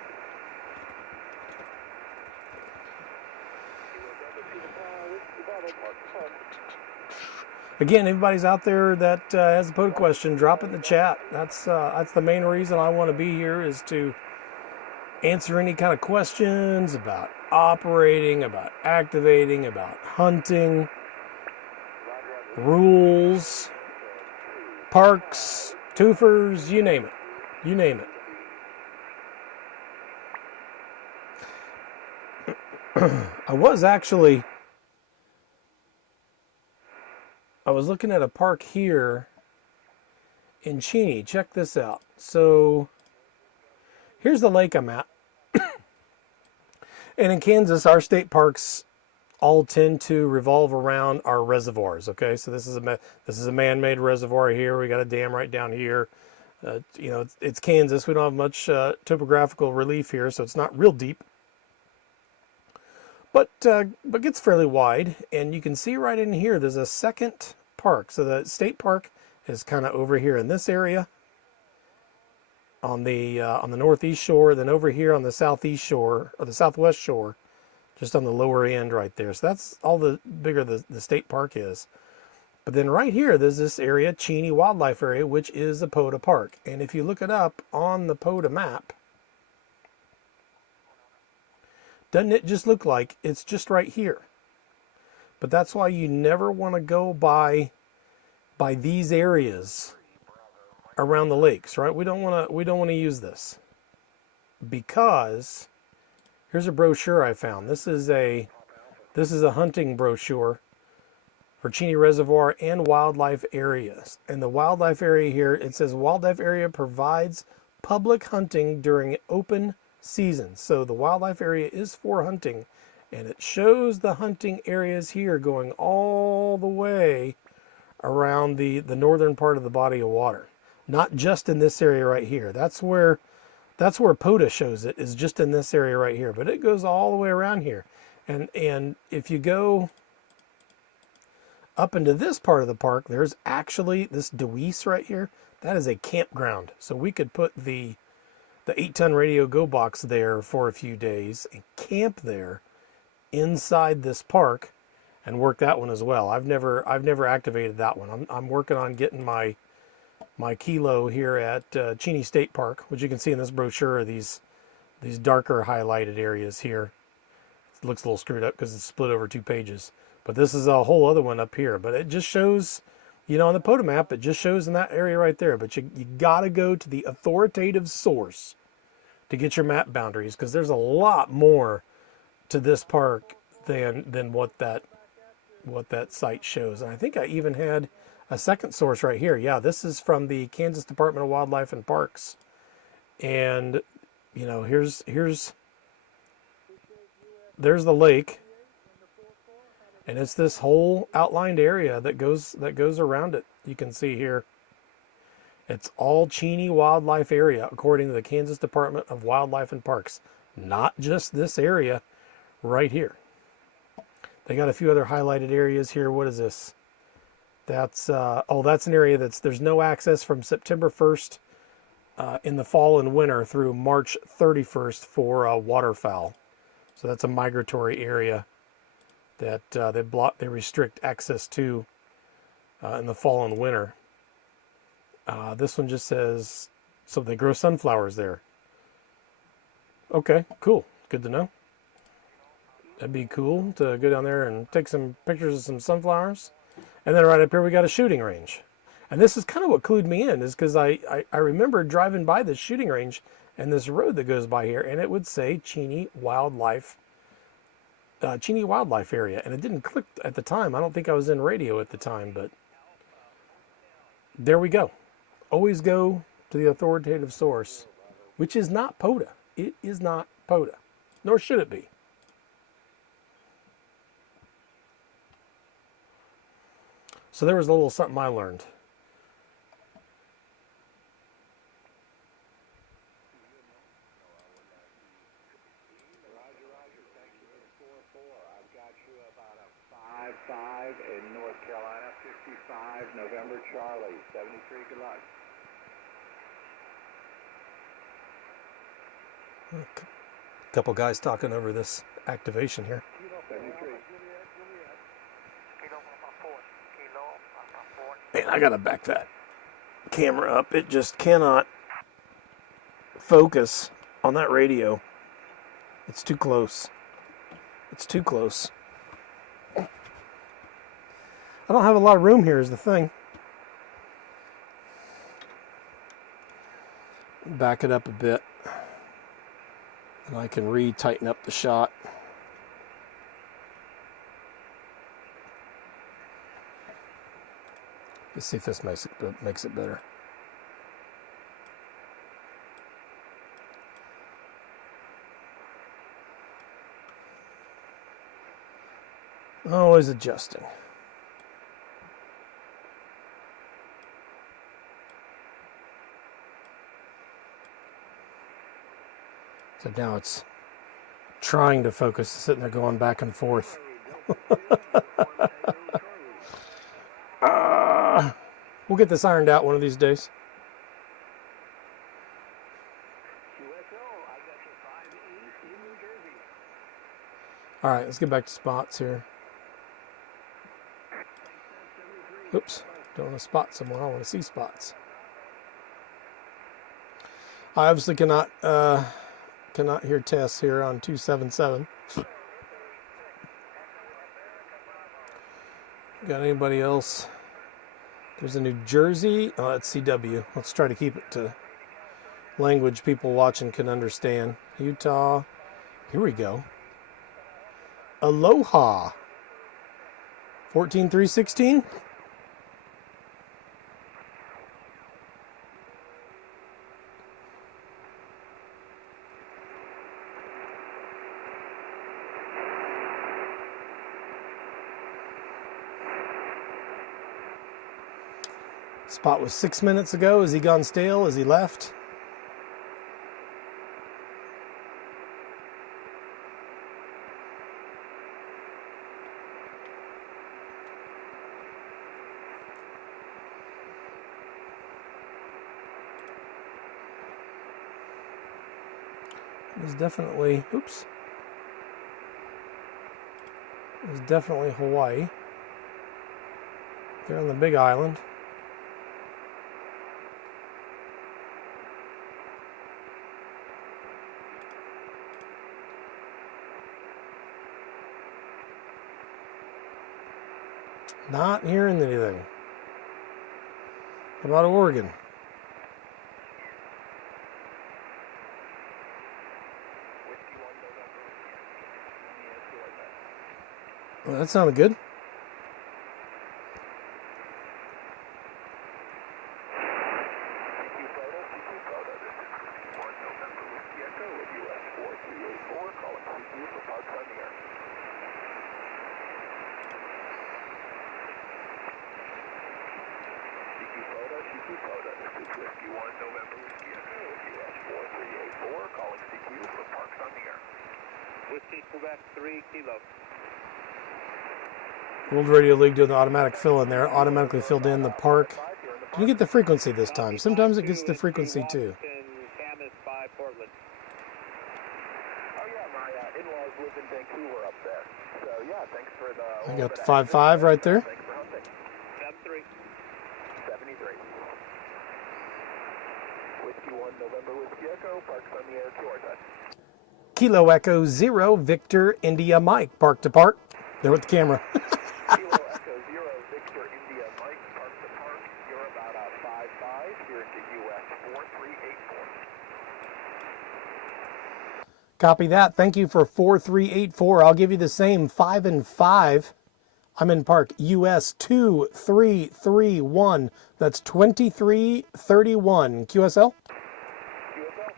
Again, everybody's out there that has a POTA question, drop it in the chat. That's the main reason I want to be here, is to answer any kind of questions about operating, about activating, about hunting, rules, parks, twofers, you name it. You name it. I was looking at a park here in Cheney. Check this out. So here's the lake I'm at. And in Kansas, our state parks all tend to revolve around our reservoirs. Okay, so this is a man-made reservoir here. We got a dam right down here. You know, it's Kansas. We don't have much topographical relief here, so it's not real deep. But gets fairly wide, and you can see right in here there's a second park. So the state park is kind of over here in this area on the northeast shore, then over here on the southeast shore, or the southwest shore, just on the lower end right there. So that's all the bigger the state park is. But then right here there's this area, Cheney Wildlife Area, which is a POTA park. And if you look it up on the POTA map, doesn't it just look like it's just right here? But that's why you never want to go by these areas around the lakes, right? We don't want to use this, because here's a brochure I found. This is a hunting brochure for Cheney Reservoir and wildlife areas. And the wildlife area here, it says wildlife area provides public hunting during open season. So the wildlife area is for hunting, and it shows the hunting areas here going all the way around the northern part of the body of water, not just in this area right here. That's where POTA shows it, is just in this area right here, but it goes all the way around here. And if you go up into this part of the park, there's actually this Deweese right here. That is a campground. So we could put the 8-ton radio go box there for a few days and camp there inside this park and work that one as well. I've never activated that one. I'm working on getting my kilo here at Cheney State Park, which you can see in this brochure are these darker highlighted areas here. It looks a little screwed up because it's split over 2 pages. But this is a whole other one up here. But it just shows, you know, on the POTA map, it just shows in that area right there. But you got to go to the authoritative source to get your map boundaries, because there's a lot more to this park than what that site shows. And I think I even had a second source right here. Yeah, this is from the Kansas Department of Wildlife and Parks. And, you know, there's the lake. And it's this whole outlined area that goes around it. You can see here. It's all Cheney Wildlife Area, according to the Kansas Department of Wildlife and Parks. Not just this area right here. They got a few other highlighted areas here. What is this? That's that's an area there's no access from September 1st in the fall and winter through March 31st for waterfowl. So that's a migratory area that they restrict access to in the fall and winter. This one just says, so they grow sunflowers there. Okay, cool. Good to know. That'd be cool to go down there and take some pictures of some sunflowers. And then right up here we got a shooting range. And this is kind of what clued me in, is because I remember driving by this shooting range and this road that goes by here, and it would say Cheney Wildlife Area. And it didn't click at the time. I don't think I was in radio at the time, but there we go. Always go to the authoritative source, which is not POTA. It is not POTA, nor should it be. So there was a little something I learned. I've got you about a 5-5 in North Carolina, 55, November Charlie, 73, good luck. A couple guys talking over this activation here. 73. Man, I gotta back that camera up. It just cannot focus on that radio. It's too close. It's too close. I don't have a lot of room here is the thing. Back it up a bit. And I can re-tighten up the shot. Let's see if this makes it better. Always adjusting. So now it's trying to focus, sitting there going back and forth. We'll get this ironed out one of these days. All right, let's get back to spots here. Oops, don't want to spot someone. I want to see spots. I obviously cannot hear Tess here on 277. Got anybody else? There's a New Jersey. Oh, that's CW. Let's try to keep it to language people watching can understand. Utah. Here we go. Aloha. 14316. Spot was 6 minutes ago. Has he gone stale? Has he left? There's definitely, oops. There's definitely Hawaii. They're on the Big Island. Not hearing anything. How about Oregon? Well, that sounded good. World Radio League doing the automatic fill in there. Automatically filled in the park. Didn't get the frequency this time. Sometimes it gets the frequency too. Ham is 5 Portland. Oh yeah, my in-laws live in Vancouver up there. So yeah, thanks for the... I got the 5-5 right there. Thanks for hunting. 73. 73. Whiskey 1 November Whiskey Echo, parks on the air, QRZ. Kilo Echo 0 Victor India Mike. Park to park. There with the camera. Kilo Echo 0 Victor India Mike, park to park. You're about 5-5 here into US 4384. Copy that. Thank you for 4384. I'll give you the same 5 and 5. I'm in park US 2331. That's 2331. QSL? QSL,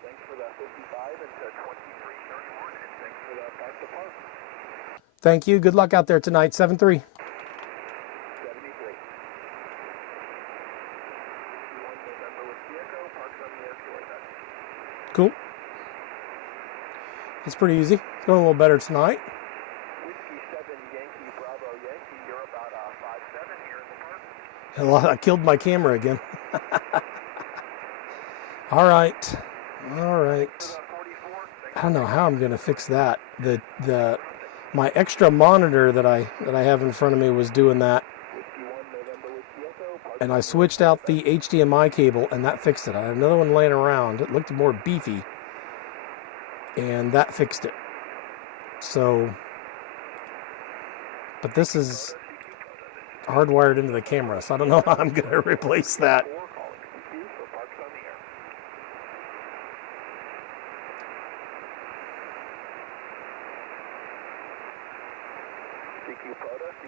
thanks for that 55 into 2331, and thanks for that park to park. Thank you. Good luck out there tonight. 7-3. 73. 1 November Whiskey Echo, parks on the air, QRZ. Cool. It's pretty easy. It's going a little better tonight. Whiskey 7 Yankee Bravo Yankee, you're about 5-7 here in the park. I killed my camera again. All right. All right. I don't know how I'm going to fix that. My extra monitor that I have in front of me was doing that. And I switched out the HDMI cable and that fixed it. I had another one laying around. It looked more beefy. And that fixed it. So, but this is hardwired into the camera, so I don't know how I'm going to replace that.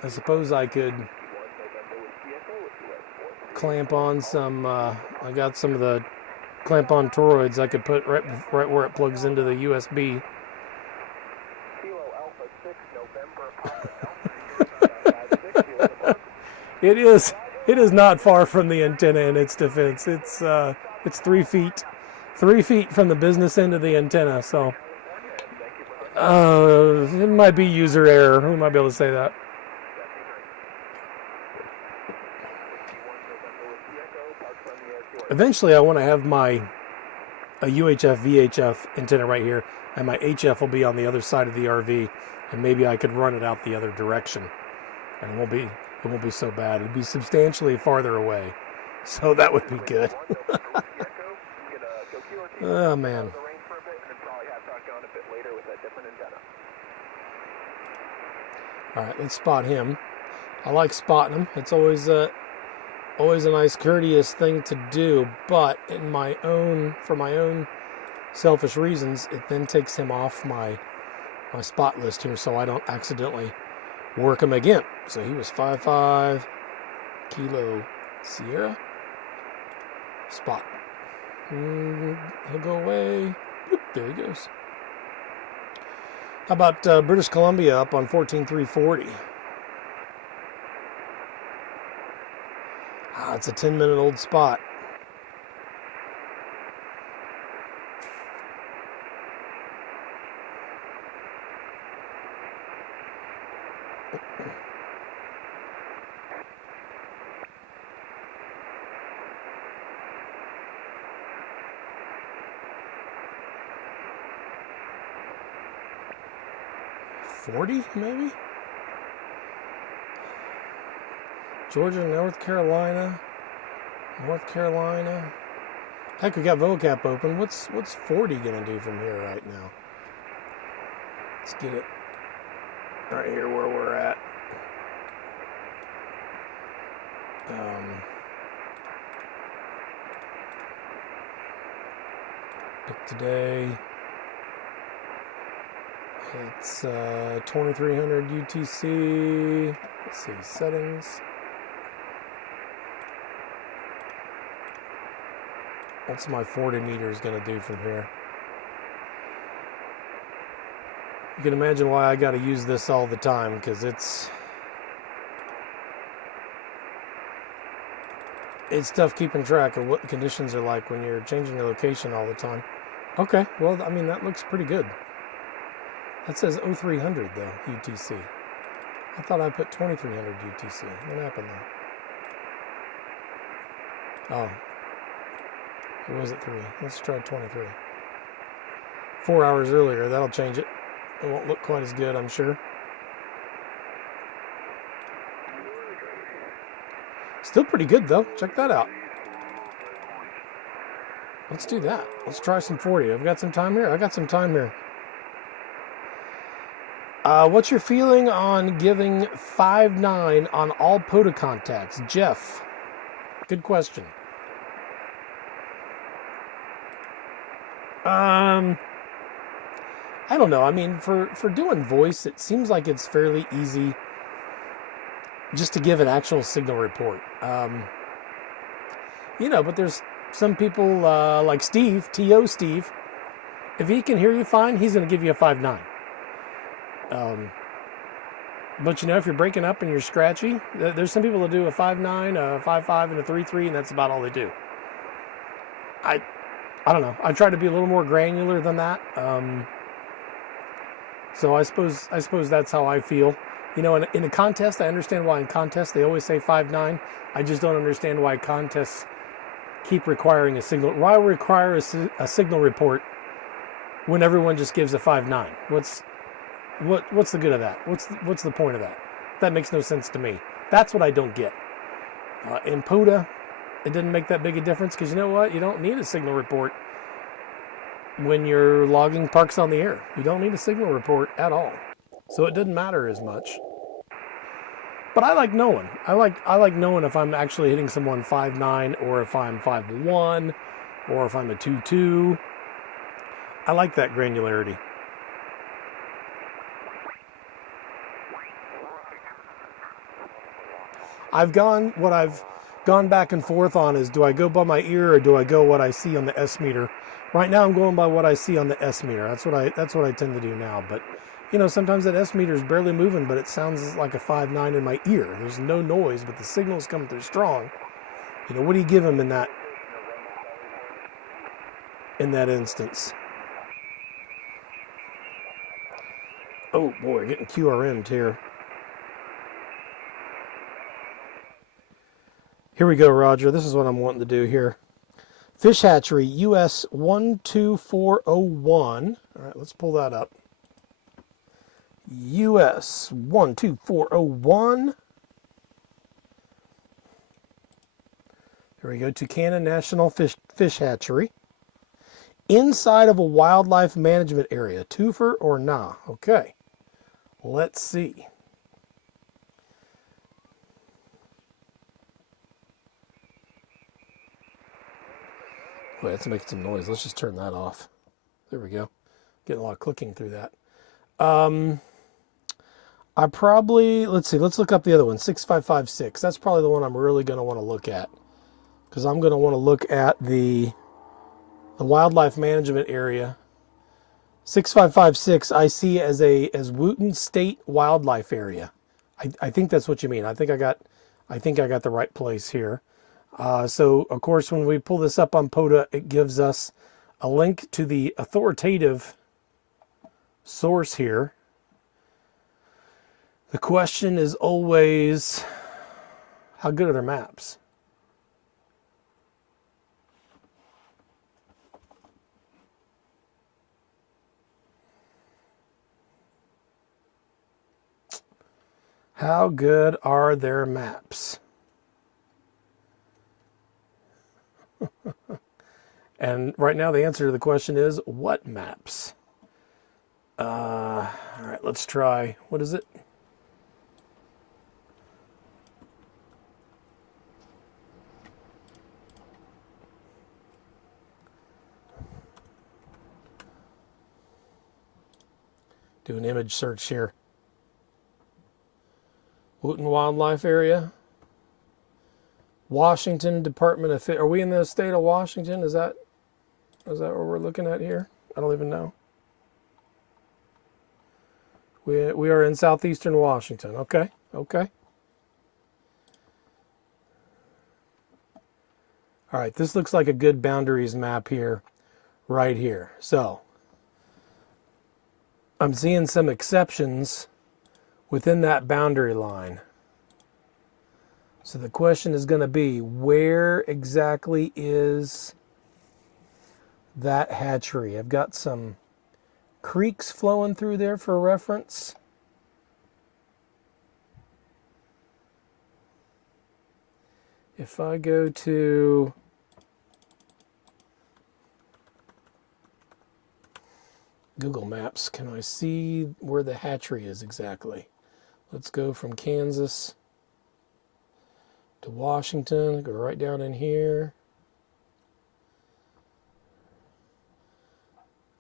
I suppose I could clamp on some, I got some of the clamp-on toroids I could put right where it plugs into the USB. It is not far from the antenna in its defense. It's 3 feet from the business end of the antenna, so it might be user error. We might be able to say that. Eventually, I want to have a UHF VHF antenna right here, and my HF will be on the other side of the RV, and maybe I could run it out the other direction, and it won't be so bad. It'd be substantially farther away, so that would be good. Oh man! All right, let's spot him. I like spotting him. It's always a nice courteous thing to do, but for my own selfish reasons, it then takes him off my spot list here, so I don't accidentally work him again. So he was 5-5 Kilo Sierra spot. He'll go away. Oop, there he goes. How about British Columbia up on 14,340? It's a 10-minute old spot. $40 maybe? Georgia, North Carolina. Heck, we got vocap open. What's 40 gonna do from here right now? Let's get it right here where we're at. Pick today. It's 2300 UTC. Let's see, settings. What's my 40 meters going to do from here? You can imagine why I got to use this all the time, because it's tough keeping track of what the conditions are like when you're changing your location all the time. Okay, well, I mean, that looks pretty good. That says 0300 though, UTC. I thought I put 2300 UTC. What happened there? Oh. It was at 3. Let's try 23. 4 hours earlier. That'll change it. It won't look quite as good, I'm sure. Still pretty good, though. Check that out. Let's do that. Let's try some 40. I've got some time here. I got some time here. What's your feeling on giving 5.9 on all POTA contacts? Jeff. Good question. I don't know. I mean, for doing voice, it seems like it's fairly easy just to give an actual signal report. You know, but there's some people like Steve, T.O. Steve. If he can hear you fine, he's going to give you a 5.9. But you know, if you're breaking up and you're scratchy, there's some people that do a 5.9, a 5.5, and a 3.3, and that's about all they do. I don't know. I try to be a little more granular than that. So I suppose that's how I feel. You know, in a contest, I understand why in contests they always say 5.9. I just don't understand why contests keep requiring a signal. Why require a signal report when everyone just gives a 5.9? What's the good of that? What's the point of that? That makes no sense to me. That's what I don't get. In POTA, it didn't make that big a difference because you know what? You don't need a signal report when you're logging parks on the air. You don't need a signal report at all. So it doesn't matter as much. But I like knowing. I like knowing if I'm actually hitting someone 5.9 or if I'm 5.1 or if I'm a 2.2. I like that granularity. What I've gone back and forth on is, do I go by my ear or do I go what I see on the S meter? Right now I'm going by what I see on the S meter. That's what I tend to do now. But you know, sometimes that S meter is barely moving, but it sounds like a 5.9 in my ear. There's no noise, but the signal's coming through strong. You know, what do you give them in that instance? Oh boy, getting QRM'd here. Here we go, Roger. This is what I'm wanting to do here. Fish hatchery, US 12401. All right, let's pull that up. US 12401. Here we go. Tucana National Fish Hatchery. Inside of a wildlife management area. Twofer or nah? Okay. Let's see. Wait, that's making some noise. Let's just turn that off. There we go. Getting a lot of clicking through that. I probably, let's see, let's look up the other one, 6556. That's probably the one I'm really going to want to look at. Because I'm going to want to look at the wildlife management area. 6556 I see as Wootton State Wildlife Area. I think that's what you mean. I think I got the right place here. So of course when we pull this up on POTA, it gives us a link to the authoritative source here. The question is always, how good are their maps? How good are their maps? And right now the answer to the question is, what maps? All right, let's try, what is it? Do an image search here. Wootton Wildlife Area. Washington Department of Fish. Are we in the state of Washington? Is that what we're looking at here? I don't even know. We are in southeastern Washington. Okay. Okay. All right, this looks like a good boundaries map here, right here. So I'm seeing some exceptions within that boundary line. So the question is going to be, where exactly is that hatchery? I've got some creeks flowing through there for reference. If I go to Google Maps, can I see where the hatchery is exactly? Let's go from Kansas to Washington, go right down in here.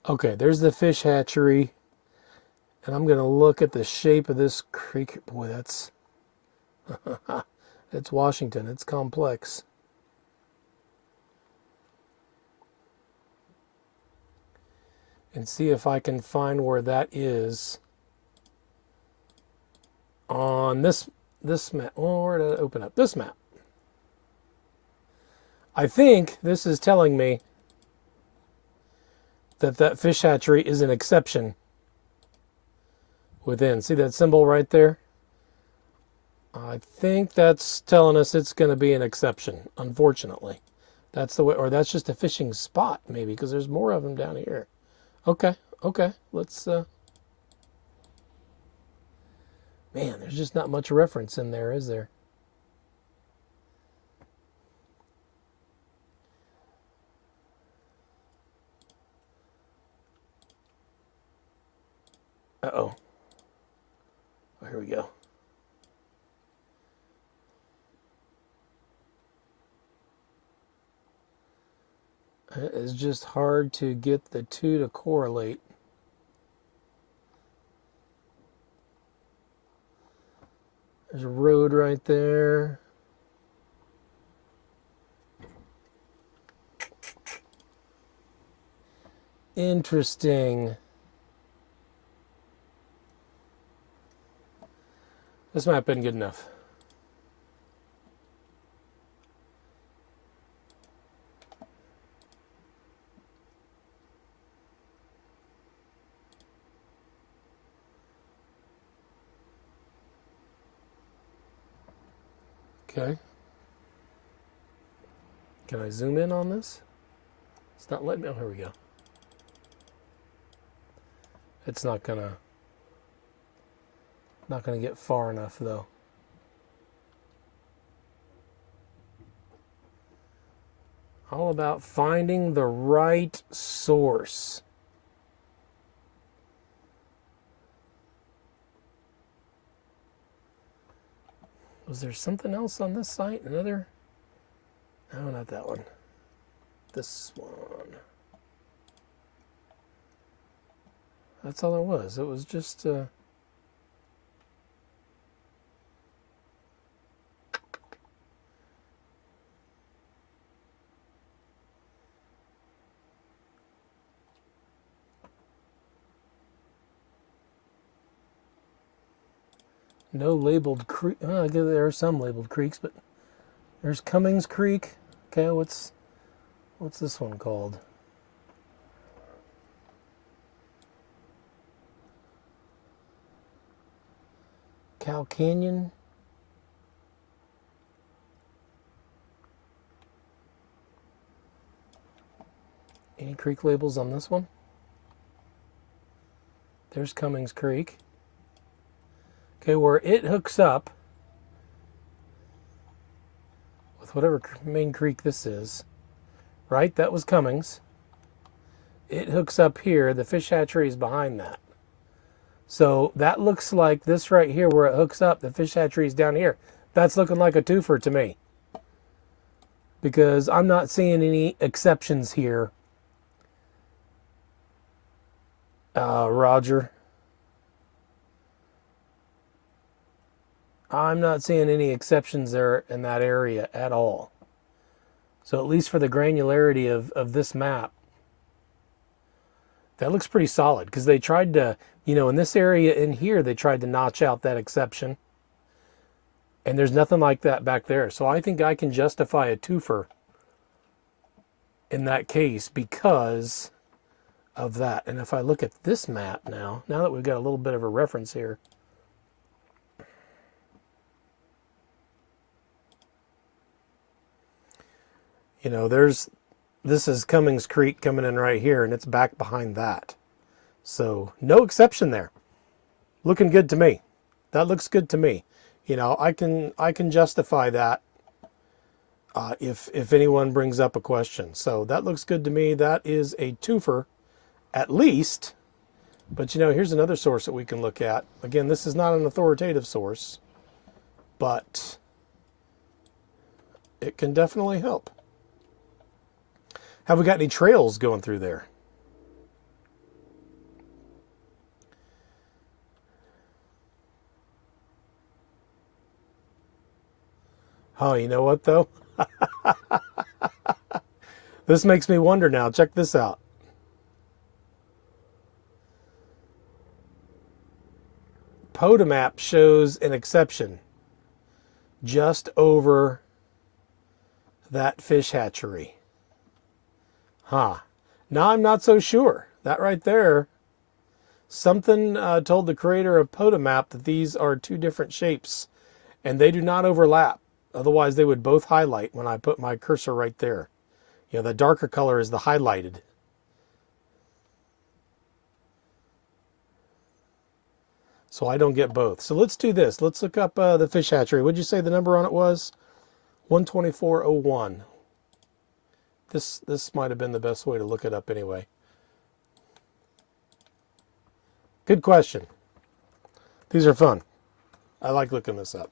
Okay, there's the fish hatchery. And I'm going to look at the shape of this creek. Boy, that's... it's Washington. It's complex. And see if I can find where that is on this map. Oh, where did it open up? This map. I think this is telling me that that fish hatchery is an exception within. See that symbol right there? I think that's telling us it's going to be an exception, unfortunately. That's the way, or that's just a fishing spot, maybe, because there's more of them down here. Okay, let's... Man, there's just not much reference in there, is there? Uh-oh. Oh, here we go. It's just hard to get the two to correlate. There's a road right there. Interesting. This map isn't good enough. Okay. Can I zoom in on this? It's not letting me. Oh, here we go. It's not gonna get far enough though. All about finding the right source. Was there something else on this site? Another? No, not that one. This one. That's all it was. It was just... no labeled creek. I guess there are some labeled creeks, but there's Cummings Creek. Okay, what's this one called? Cow Canyon. Any creek labels on this one? There's Cummings Creek. Okay, where it hooks up with whatever main creek this is, right? That was Cummings. It hooks up here. The fish hatchery is behind that. So that looks like this right here where it hooks up. The fish hatchery is down here. That's looking like a twofer to me. Because I'm not seeing any exceptions here. Roger. I'm not seeing any exceptions there in that area at all. So at least for the granularity of this map, that looks pretty solid. Because they tried to, you know, in this area in here, they tried to notch out that exception. And there's nothing like that back there. So I think I can justify a twofer in that case because of that. And if I look at this map now that we've got a little bit of a reference here, You know, this is Cummings Creek coming in right here, and it's back behind that. So no exception there. Looking good to me. That looks good to me. You know, I can justify that if anyone brings up a question. So that looks good to me. That is a twofer at least. But you know, here's another source that we can look at. Again, this is not an authoritative source, but it can definitely help. Have we got any trails going through there? Oh, you know what though? This makes me wonder now. Check this out. POTA map shows an exception just over that fish hatchery. Huh. Now I'm not so sure. That right there, something told the creator of POTA map that these are two different shapes and they do not overlap. Otherwise they would both highlight when I put my cursor right there. You know, the darker color is the highlighted. So I don't get both. So let's do this. Let's look up the fish hatchery. What'd you say the number on it was? 12401. This might have been the best way to look it up anyway. Good question. These are fun. I like looking this up.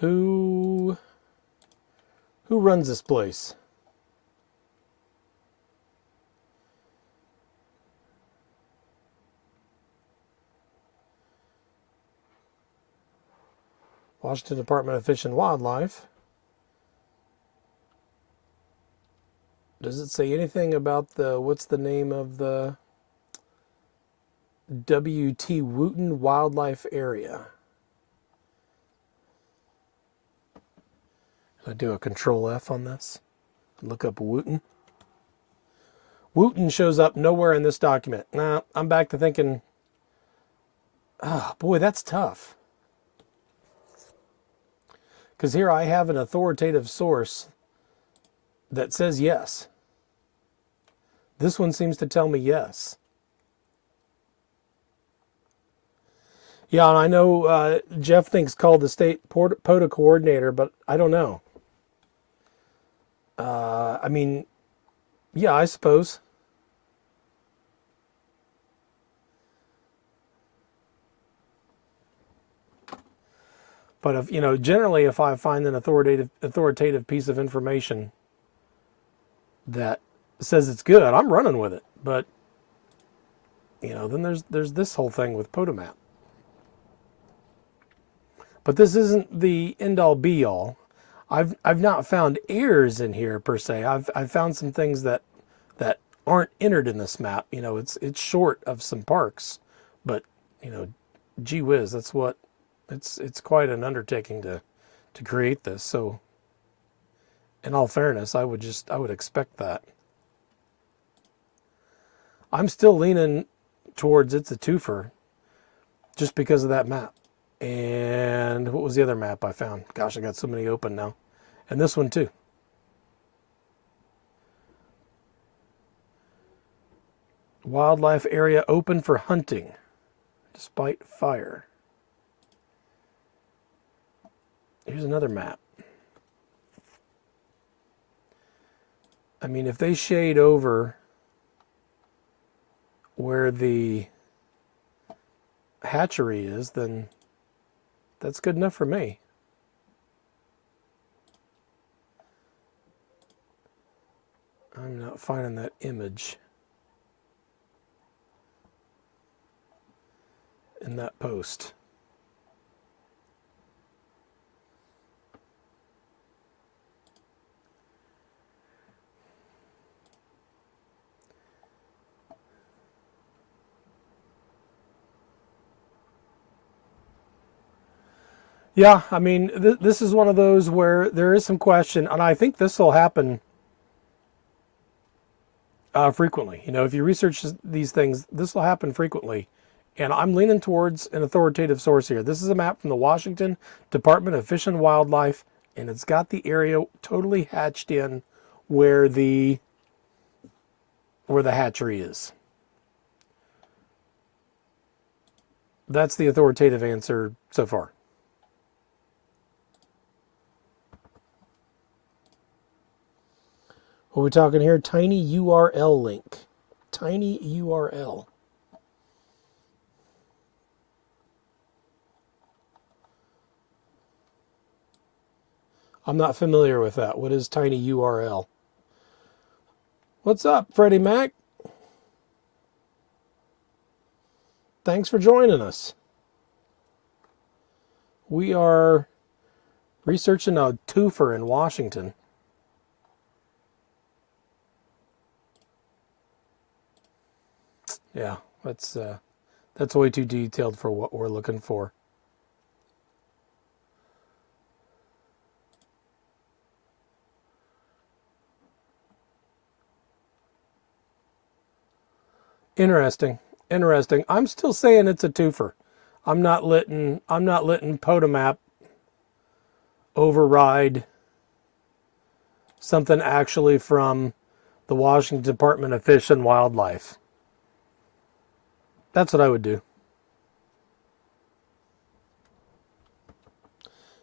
Who runs this place? Washington Department of Fish and Wildlife. Does it say anything about what's the name of the W.T. Wooten Wildlife Area? I do a Control F on this. Look up Wooten. Wooten shows up nowhere in this document. Nah, I'm back to thinking, oh boy, that's tough. Because here I have an authoritative source that says yes. This one seems to tell me yes. Yeah, and I know Jeff thinks called the state POTA coordinator, but I don't know. I mean, yeah, I suppose. But if, you know, generally if I find an authoritative piece of information that says it's good, I'm running with it. But you know, then there's this whole thing with POTA map. But this isn't the end all be all. I've not found errors in here per se. I've found some things that aren't entered in this map. You know, it's short of some parks, but you know, gee whiz, that's what it's quite an undertaking to create this. So in all fairness, I would expect that. I'm still leaning towards it's a twofer just because of that map. And what was the other map I found? Gosh, I got so many open now. And this one too. Wildlife area open for hunting despite fire. Here's another map. I mean, if they shade over where the hatchery is, then that's good enough for me. I'm not finding that image in that post. Yeah, I mean, this is one of those where there is some question, and I think this will happen frequently. You know, if you research these things, this will happen frequently And I'm leaning towards an authoritative source here. This is a map from the Washington Department of Fish and Wildlife, and it's got the area totally hatched in where the hatchery is. That's the authoritative answer so far. What are we talking here? Tiny URL link. Tiny URL. I'm not familiar with that. What is tiny URL? What's up, Freddie Mac? Thanks for joining us. We are researching a twofer in Washington. Yeah, that's way too detailed for what we're looking for. Interesting. Interesting. I'm still saying it's a twofer. I'm not letting POTA map override something actually from the Washington Department of Fish and Wildlife. That's what I would do.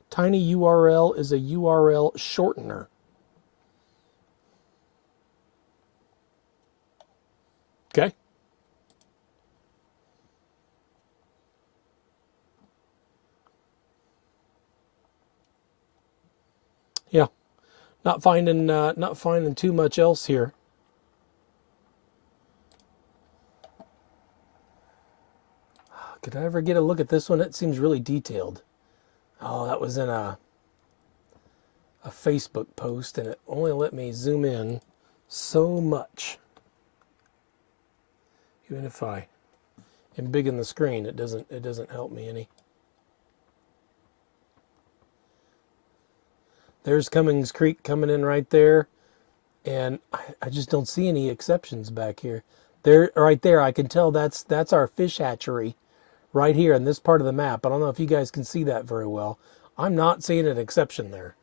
Tiny URL is a URL shortener. Okay. Yeah. Not finding too much else here. Could I ever get a look at this one? It seems really detailed. Oh, that was in a Facebook post, and it only let me zoom in so much. Even if I am big in the screen, it doesn't help me any. There's Cummings Creek coming in right there, and I just don't see any exceptions back here. There, right there, I can tell that's our fish hatchery. Right here in this part of the map. I don't know if you guys can see that very well. I'm not seeing an exception there.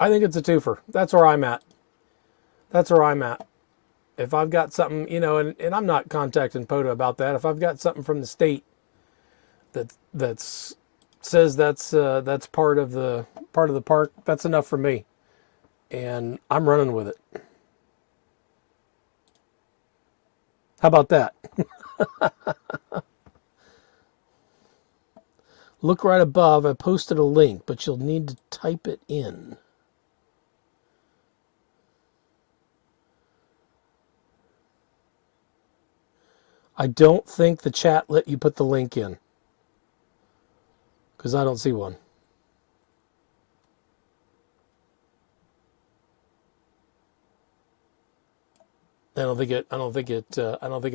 I think it's a twofer. That's where I'm at. That's where I'm at. If I've got something, you know, and I'm not contacting POTA about that. If I've got something from the state that says that's part of the park, that's enough for me. And I'm running with it. How about that? Look right above. I posted a link, but you'll need to type it in. I don't think the chat let you put the link in, because I don't see one. I don't think it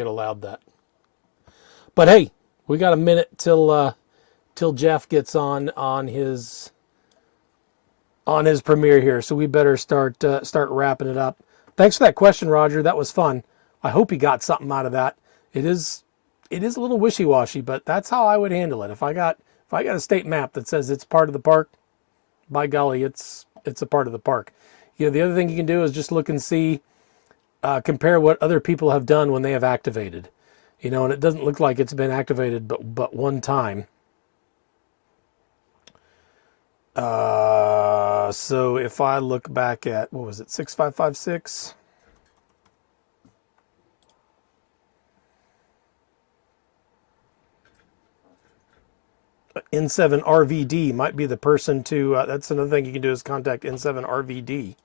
allowed that. But hey, we got a minute till Jeff gets on his premiere here, so we better start wrapping it up. Thanks for that question, Roger. That was fun. I hope he got something out of that. It is a little wishy-washy, but that's how I would handle it. If I got a state map that says it's part of the park, by golly, it's a part of the park. You know, the other thing you can do is just look and see. Compare what other people have done when they have activated, you know, and it doesn't look like it's been activated but one time. So if I look back at, what was it, 6556? N7RVD might be the person to, that's another thing you can do is contact N7RVD.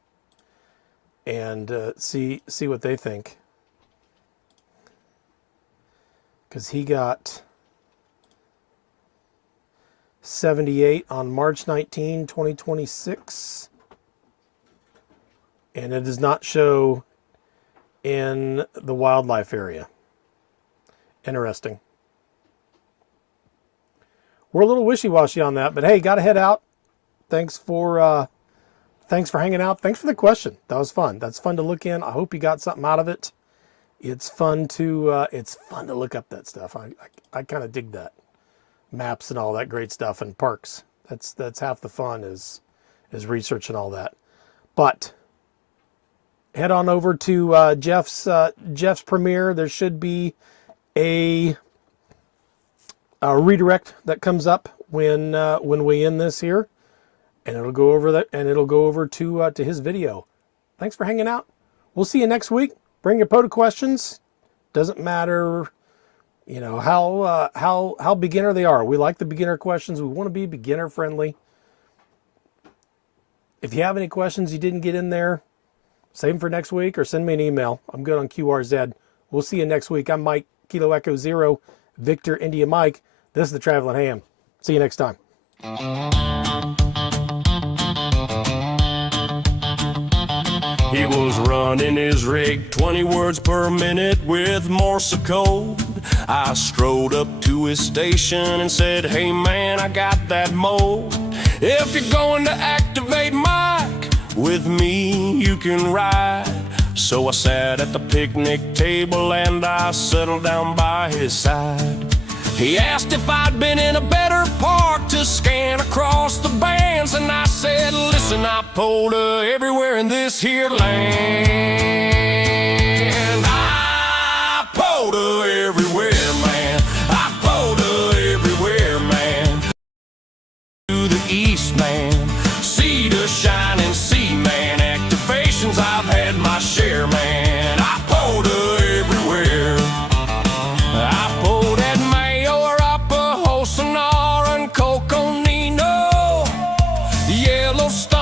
And see what they think, because he got 78 on March 19, 2026, and it does not show in the wildlife area. Interesting. We're a little wishy-washy on that, but hey, got to head out. Thanks for thanks for hanging out. Thanks for the question. That was fun. That's fun to look in. I hope you got something out of it. It's fun to look up that stuff. I kind of dig that. Maps and all that great stuff, and parks. That's half the fun is researching all that. But head on over to Jeff's premiere. There should be a redirect that comes up when we end this here, and it'll go over that, and it'll go over to his video. Thanks for hanging out. We'll see you next week. Bring your POTA questions. Doesn't matter, you know, how beginner they are. We like the beginner questions. We want to be beginner friendly. If you have any questions you didn't get in there, save them for next week or send me an email. I'm good on QRZ. We'll see you next week. I'm Mike, Kilo Echo 0, Victor India Mike. This is the Travelin Ham. See you next time. He was running his rig 20 words per minute with Morse code. I strode up to his station and said, hey man, I got that mode. If you're going to activate Mike, with me you can ride. So I sat at the picnic table and I settled down by his side. He asked if I'd been in a better park to scan across the bands, and I said, listen, I POTA everywhere in this here land. I POTA everywhere, man. I POTA everywhere, man. To the east, man. Sea to shining sea, man. Activations, I've had my share, man. I POTA everywhere. I POTA at Mayor, Upper Hosanna, and Coconino, Yellowstone.